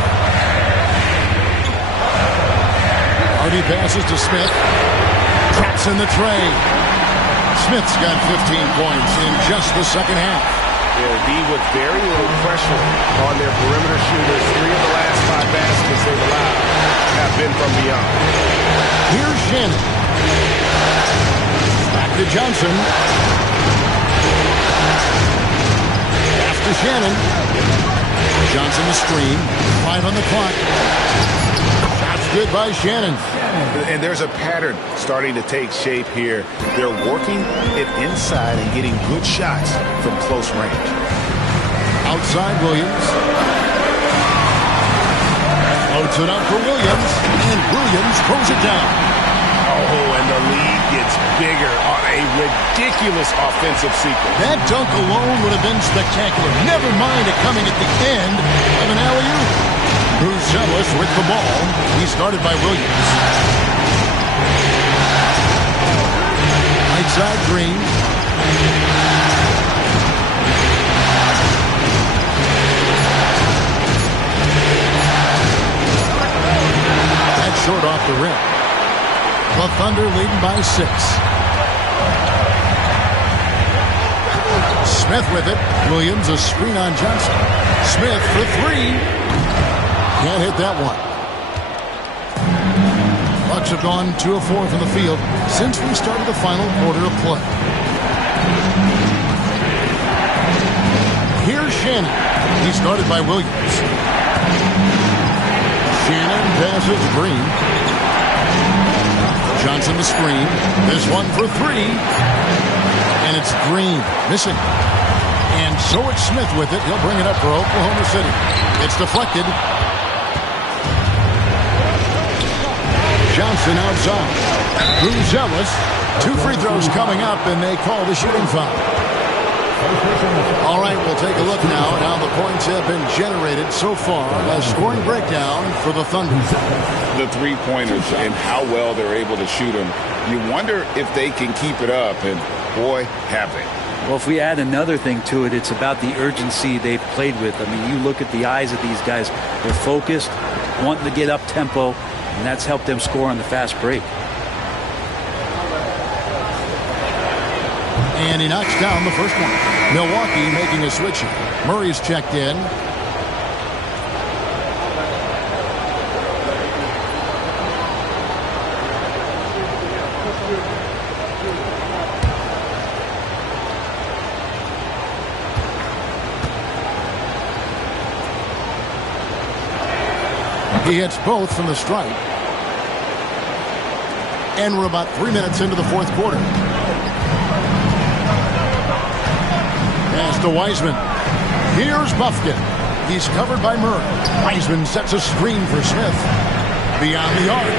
Hardy passes to Smith. Traps in the tray. Smith's got 15 points in just the second half. He with very little pressure on their perimeter shooters. 3 of the last 5 baskets they've allowed have been from beyond. Here's Shannon. Back to Johnson. Pass to Shannon. Johnson the screen. 5 on the clock. Shots good by Shannon. And there's a pattern starting to take shape here. They're working it inside and getting good shots from close range. Outside Williams. Floats it up for Williams. And Williams throws it down. Oh, and the lead gets bigger on a ridiculous offensive sequence. That dunk alone would have been spectacular. Never mind it coming at the end of an alley-oop. Buzelis with the ball. He started by Williams. Right side Green. That's short off the rim. The Thunder leading by 6. Smith with it. Williams a screen on Johnson. Smith for 3. Can't hit that one. Bucks have gone 2 of 4 from the field since we started the final quarter of play. Here's Shannon. He started by Williams. Shannon passes to Green. Johnson the screen. This one for 3. And it's Green missing. And so it's Smith with it. He'll bring it up for Oklahoma City. It's deflected. Johnson outside. Buzelis. 2 free throws coming up, and they call the shooting foul. All right, we'll take a look now at how the points have been generated so far. A scoring breakdown for the Thunder. The three-pointers and how well they're able to shoot them. You wonder if they can keep it up, and boy, have they. Well, if we add another thing to it, it's about the urgency they've played with. I mean, you look at the eyes of these guys. They're focused, wanting to get up tempo, and that's helped them score on the fast break. And he knocks down the first one. Milwaukee making a switch. Murray's checked in. He hits both from the stripe. And we're about 3 minutes into the fourth quarter. Pass to Wiseman. Here's Bufkin. He's covered by Murray. Wiseman sets a screen for Smith. Beyond the arc.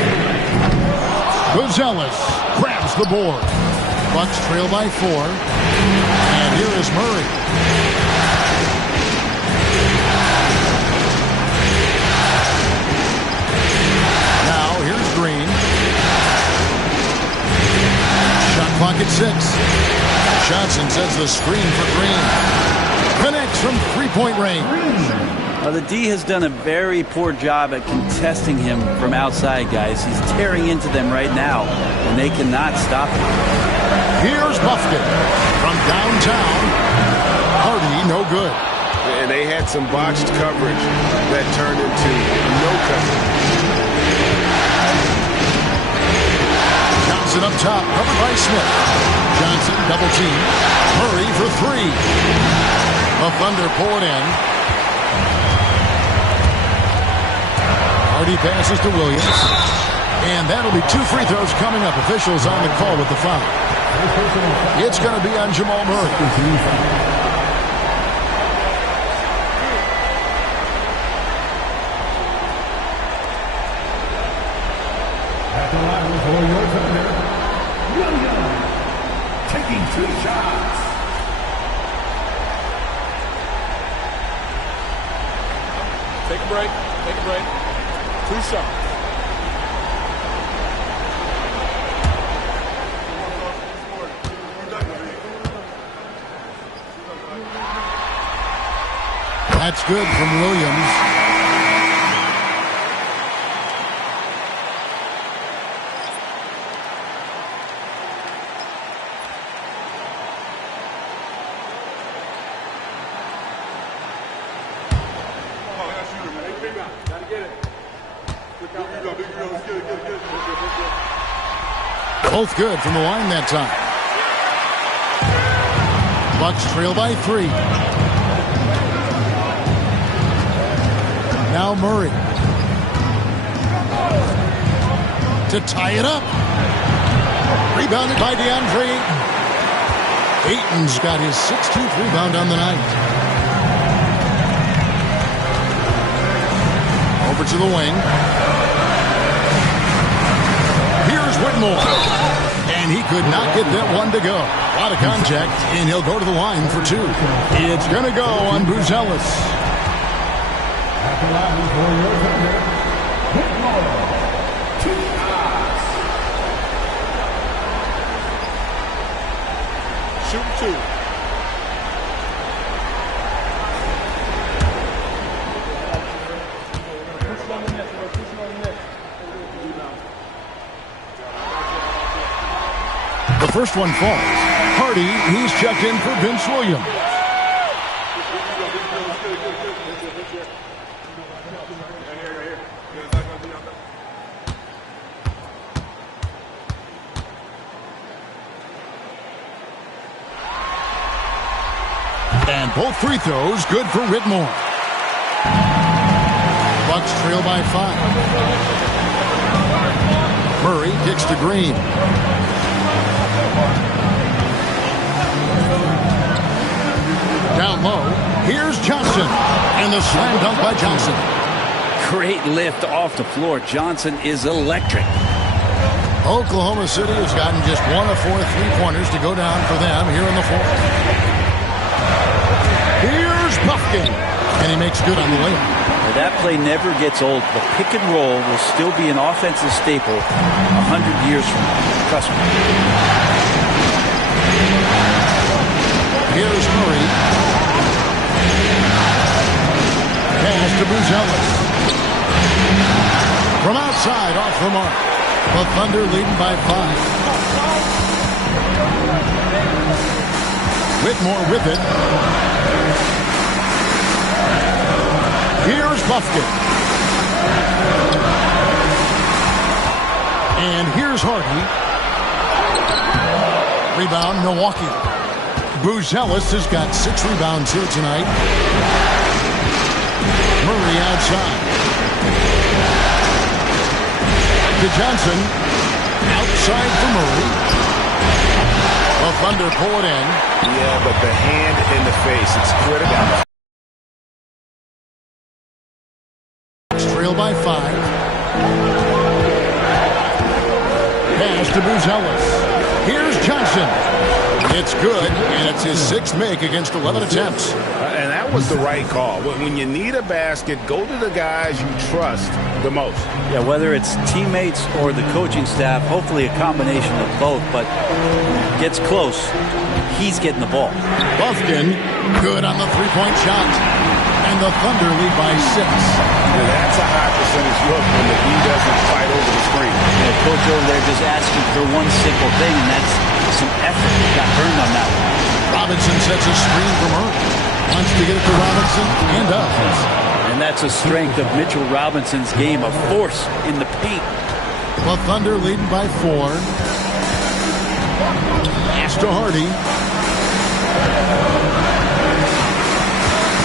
Buzelis grabs the board. Bucks trail by 4. And here is Murray. Green. Shot clock at 6. Johnson sets the screen for Green. Connects from three-point range. The D has done a very poor job at contesting him from outside, guys. He's tearing into them right now, and they cannot stop him. Here's Bufkin from downtown. Hardy, no good. And they had some botched coverage that turned into no coverage. Johnson up top, covered by Smith. Johnson double team. Murray for 3. The Thunder pull it in. Hardy passes to Williams. And that'll be 2 free throws coming up. Officials on the call with the foul. It's going to be on Jamal Murray. Taking 2 shots. Take a break. Take a break. 2 shots. That's good from Williams. Both good from the line that time. Bucks trail by 3. Now Murray. To tie it up. Rebounded by DeAndre Ayton. Ayton's got his 16th rebound on the night. Over to the wing. Here's Whitmore. And he could not get that one to go. A lot of contact, and he'll go to the line for 2. It's going to go on Buzelis. At the line for your Thunder, Whitmore. 2 shots. Shoot 2. The first one falls. Hardy, he's checked in for Vince Williams. And both free throws good for Whitmore. Bucks trail by 5. Murray kicks to Green. Down low, here's Johnson, and the slam dunk by Johnson. Great lift off the floor. Johnson is electric. Oklahoma City has gotten just 1 of 4 3-pointers to go down for them here in the fourth. Here's Buffkin. And he makes good on the layup. That play never gets old. The pick and roll will still be an offensive staple 100 years from now. Trust me. Here's Murray. Pass to Buzelis. From outside, off the mark. The Thunder leading by 5. Whitmore with it. Here's Buffkin. And here's Hardy. Rebound, Milwaukee. Buzelis has got 6 rebounds here tonight. Murray outside. To Johnson. Outside for Murray. The Thunder pull it in. Yeah, but the hand in the face, it's critical. Trail by 5. Pass to Buzelis. Here's Johnson. It's good, and it's his 6th make against 11 attempts. And that was the right call. When you need a basket, go to the guys you trust the most. Yeah, whether it's teammates or the coaching staff, hopefully a combination of both, but gets close. He's getting the ball. Buffkin, good on the 3-point shot. And the Thunder lead by 6. Yeah, that's a high percentage look when the D doesn't fight over the screen. The coach over there just asking for one simple thing, and that's some effort. Got burned on that one. Robinson sets a screen for Murray. Wants to get it to Robinson and does. And that's a strength of Mitchell Robinson's game, a force in the paint. The Thunder leading by 4. Pass to Hardy.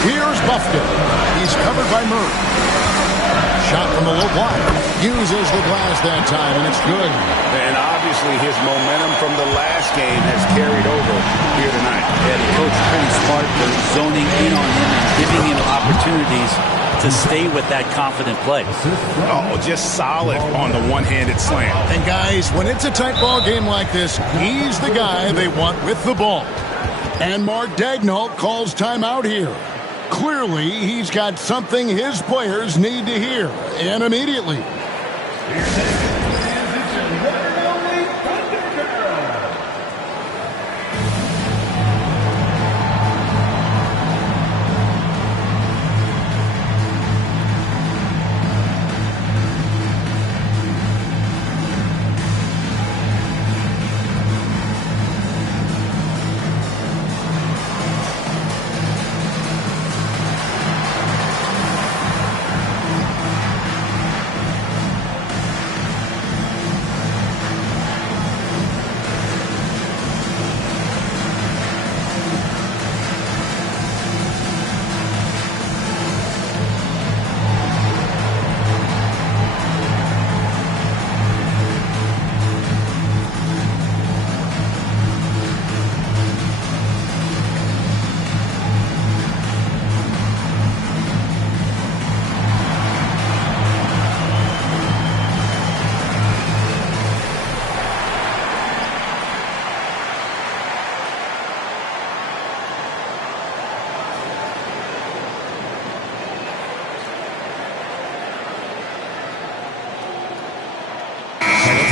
Here's Buffkin. He's covered by Murray. Shot from the low block. Uses the glass that time, and it's good. And obviously his momentum from the last game has carried over here tonight. Yeah, the coach is pretty smart. They're zoning in on him and giving him opportunities to stay with that confident play. Oh, just solid on the one-handed slam. And guys, when it's a tight ball game like this, he's the guy they want with the ball. And Mark Daigneault calls timeout here. Clearly, he's got something his players need to hear, and immediately.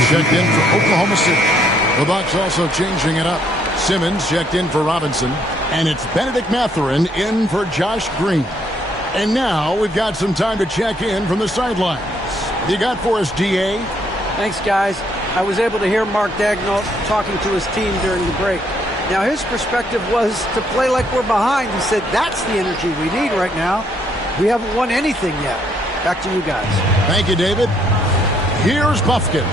Checked in for Oklahoma City. The Bucks also changing it up. Simmons checked in for Robinson. And it's Benedict Mathurin in for Josh Green. And now we've got some time to check in from the sidelines. What you got for us, D.A.? Thanks, guys. I was able to hear Mark Daigneault talking to his team during the break. Now, his perspective was to play like we're behind. He said that's the energy we need right now. We haven't won anything yet. Back to you guys. Thank you, David. Here's Buffkin.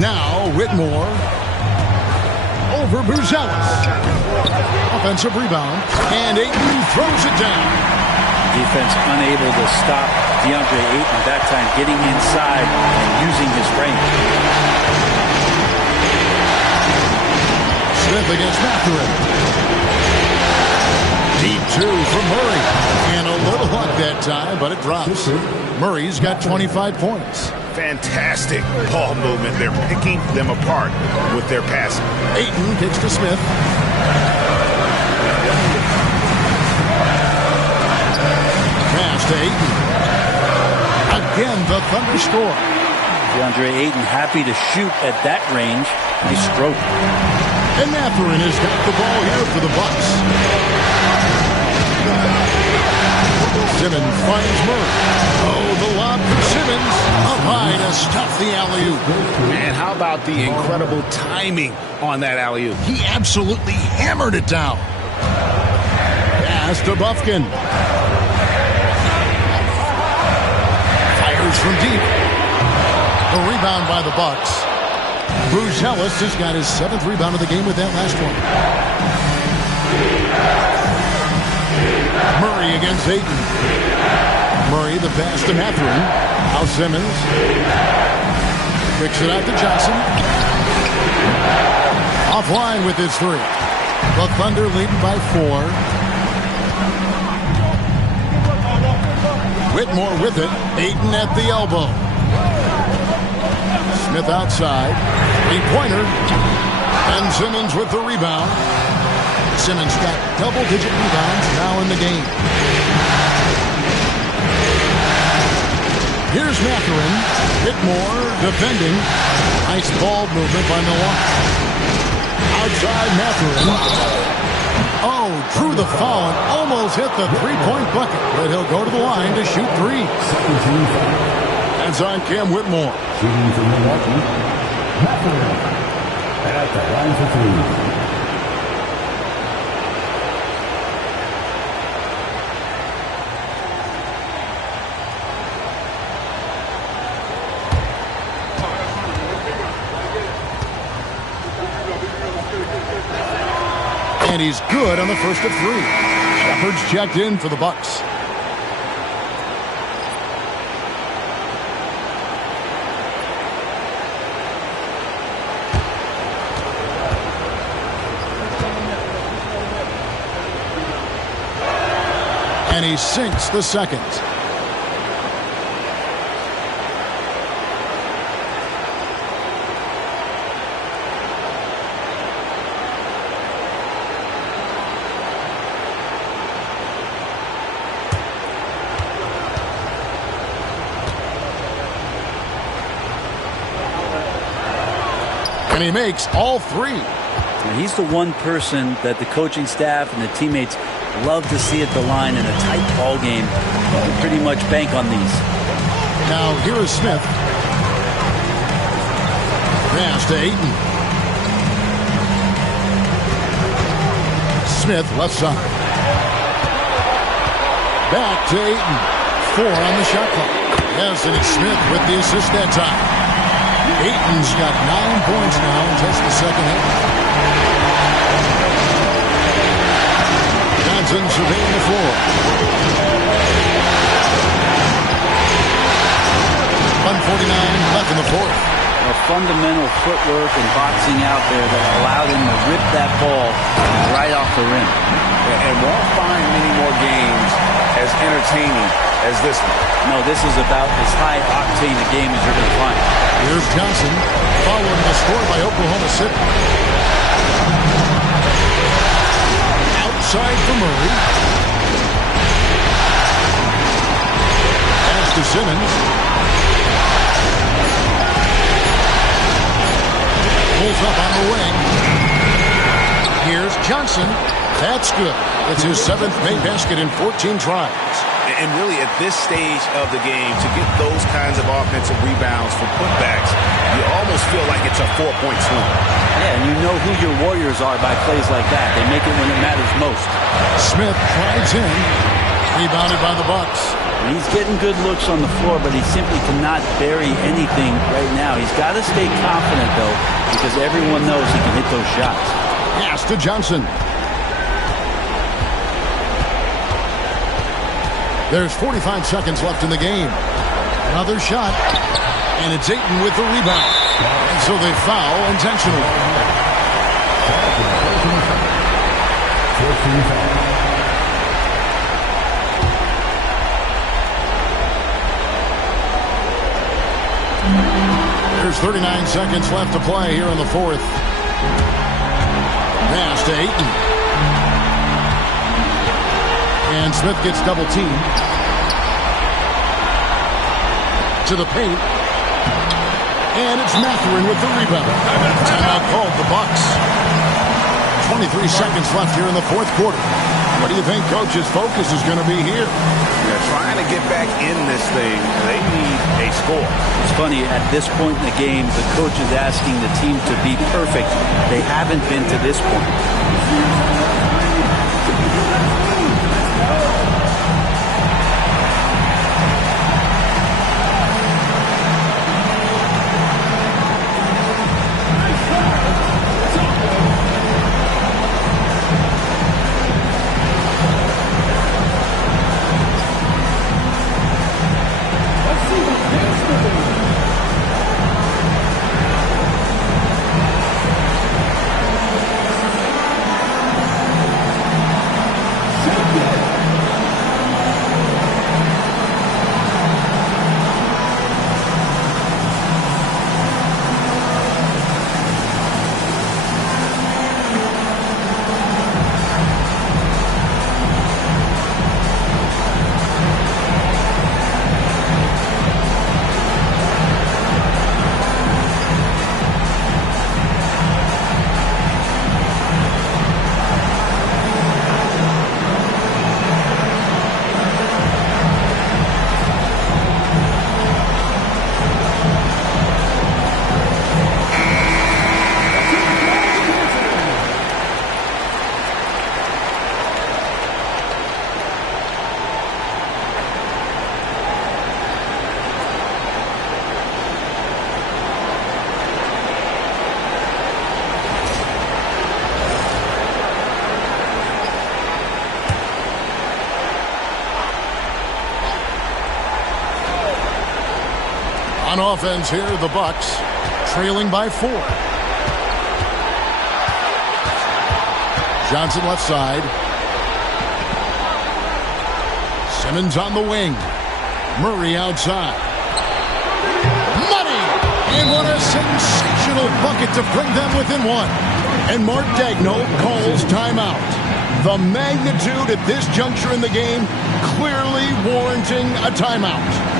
Now Whitmore over Buzelis. Offensive rebound, and Ayton throws it down. Defense unable to stop DeAndre Ayton, that time getting inside and using his range. Smith against Mathurin. Deep 2 from Murray. And a little luck that time, but it drops. Murray's got 25 points. Fantastic ball movement. They're picking them apart with their passing. Ayton kicks to Smith. Pass to Ayton. Again, the Thunder score. DeAndre Ayton happy to shoot at that range. Nice stroke. And Mathurin has got the ball here for the Bucks. Simmons finds Murray. Oh, the lob for Simmons. Up high to stop the alley-oop. Man, how about the incredible timing on that alley-oop? He absolutely hammered it down. Pass to Bufkin. Fires from deep. The rebound by the Bucks. Bruce Ellis has got his 7th rebound of the game with that last one. Murray against Ayton. Murray the pass to Mathurin. Now Simmons. Kicks it out to Johnson. Offline with his 3. The Thunder leading by 4. Whitmore with it. Ayton at the elbow. Smith outside. 3-pointer. And Simmons with the rebound. Simmons got double-digit rebounds now in the game. Here's Mathurin. Whitmore defending. Nice ball movement by Milwaukee. Outside Mathurin. Oh, drew the foul and almost hit the 3-point bucket. But he'll go to the line to shoot 3. That's on Cam Whitmore. Shooting for Milwaukee, Mathurin at the line for 3. And he's good on the first of 3. Shepard's checked in for the Bucks. And he sinks the second. And he makes all 3. And he's the one person that the coaching staff and the teammates love to see at the line in a tight ball game. You can pretty much bank on these. Now here is Smith. Pass to Ayton. Smith left side. Back to Ayton. 4 on the shot clock. Yes, and it's Smith with the assist that time. Ayton's got 9 points now in just the second half. Johnson surveying the floor. 1:49 left in the fourth. A fundamental footwork and boxing out there that allowed him to rip that ball right off the rim. And won't find many more games as entertaining as this one. No, this is about as high octane a game as you're going to find. Here's Johnson following the score by Oklahoma City. Outside for Murray. Pass to Simmons. Pulls up on the wing. Here's Johnson. That's good. It's his 7th made basket in 14 tries. And really, at this stage of the game, to get those kinds of offensive rebounds from putbacks, you almost feel like it's a 4-point swing. Yeah, and you know who your warriors are by plays like that. They make it when it matters most. Smith drives in. Rebounded by the Bucks. He's getting good looks on the floor, but he simply cannot bury anything right now. He's got to stay confident, though, because everyone knows he can hit those shots. Pass to Johnson. There's 45 seconds left in the game. Another shot. And it's Ayton with the rebound. And so they foul intentionally. 39 seconds left to play here in the fourth. Pass to Ayton. And Smith gets double teamed. To the paint. And it's Mathurin with the rebound. Timeout called the Bucks. 23 seconds left here in the fourth quarter. What do you think Coach's focus is going to be here? They're trying to get back in this thing. They need a score. It's funny, at this point in the game, the coach is asking the team to be perfect. They haven't been to this point. On offense here, the Bucks trailing by 4. Johnson left side. Simmons on the wing. Murray outside. Money! And what a sensational bucket to bring them within 1. And Mark Daigneault calls timeout. The magnitude at this juncture in the game clearly warranting a timeout.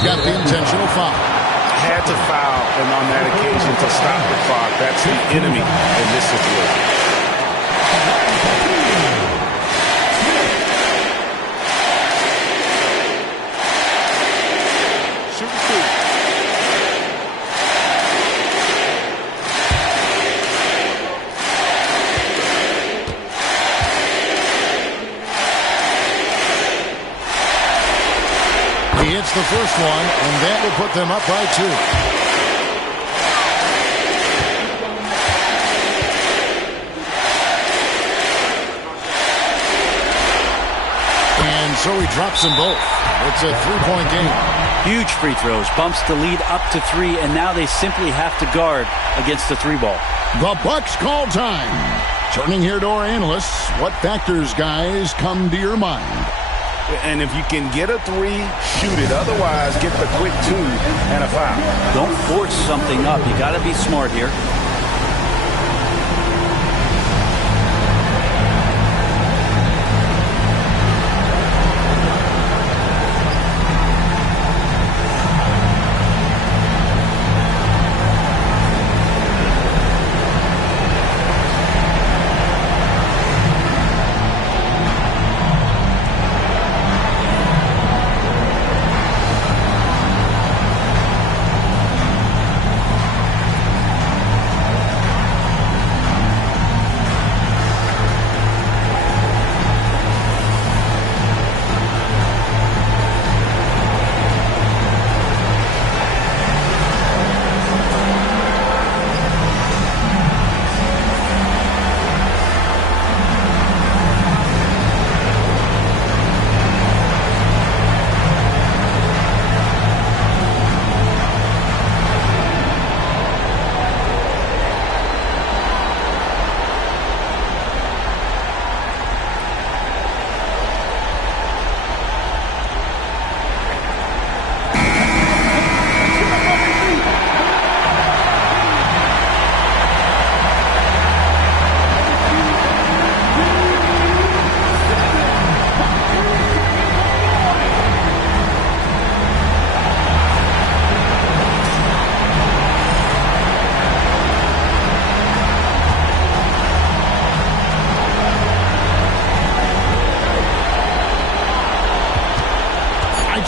Got the intentional foul. Had to foul, and on that occasion to stop the clock. That's the enemy in this situation. He hits the first one, and that will put them up by 2. And so he drops them both. It's a three-point game. Huge free throws, bumps the lead up to 3, and now they simply have to guard against the 3-ball. The Bucks call time. Turning here to our analysts, what factors, guys, come to your mind? And if you can get a 3, shoot it. Otherwise, get the quick 2 and a foul. Don't force something up. You got to be smart here.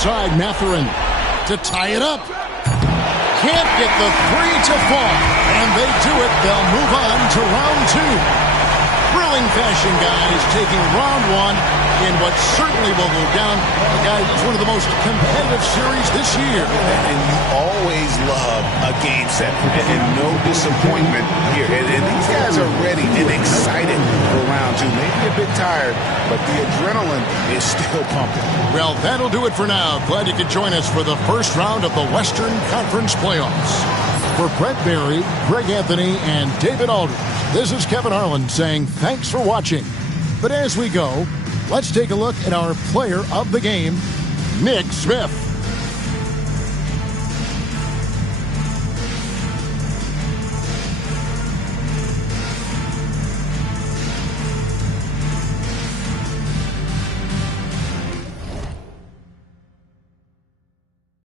Side Mathurin to tie it up. Can't get the 3 to fall. And they do it. They'll move on to round 2. Thrilling fashion, guys, taking round 1 in what certainly will go down. Guys, it's one of the most competitive series this year. And you always love a game set. And no disappointment here. And these guys are ready and excited for round 2. Maybe a bit tired, but the adrenaline is still pumping. Well, that'll do it for now. Glad you could join us for the first round of the Western Conference Playoffs. For Brett Barry, Greg Anthony, and David Aldridge, this is Kevin Harlan saying thanks for watching. But as we go, let's take a look at our player of the game, Nick Smith.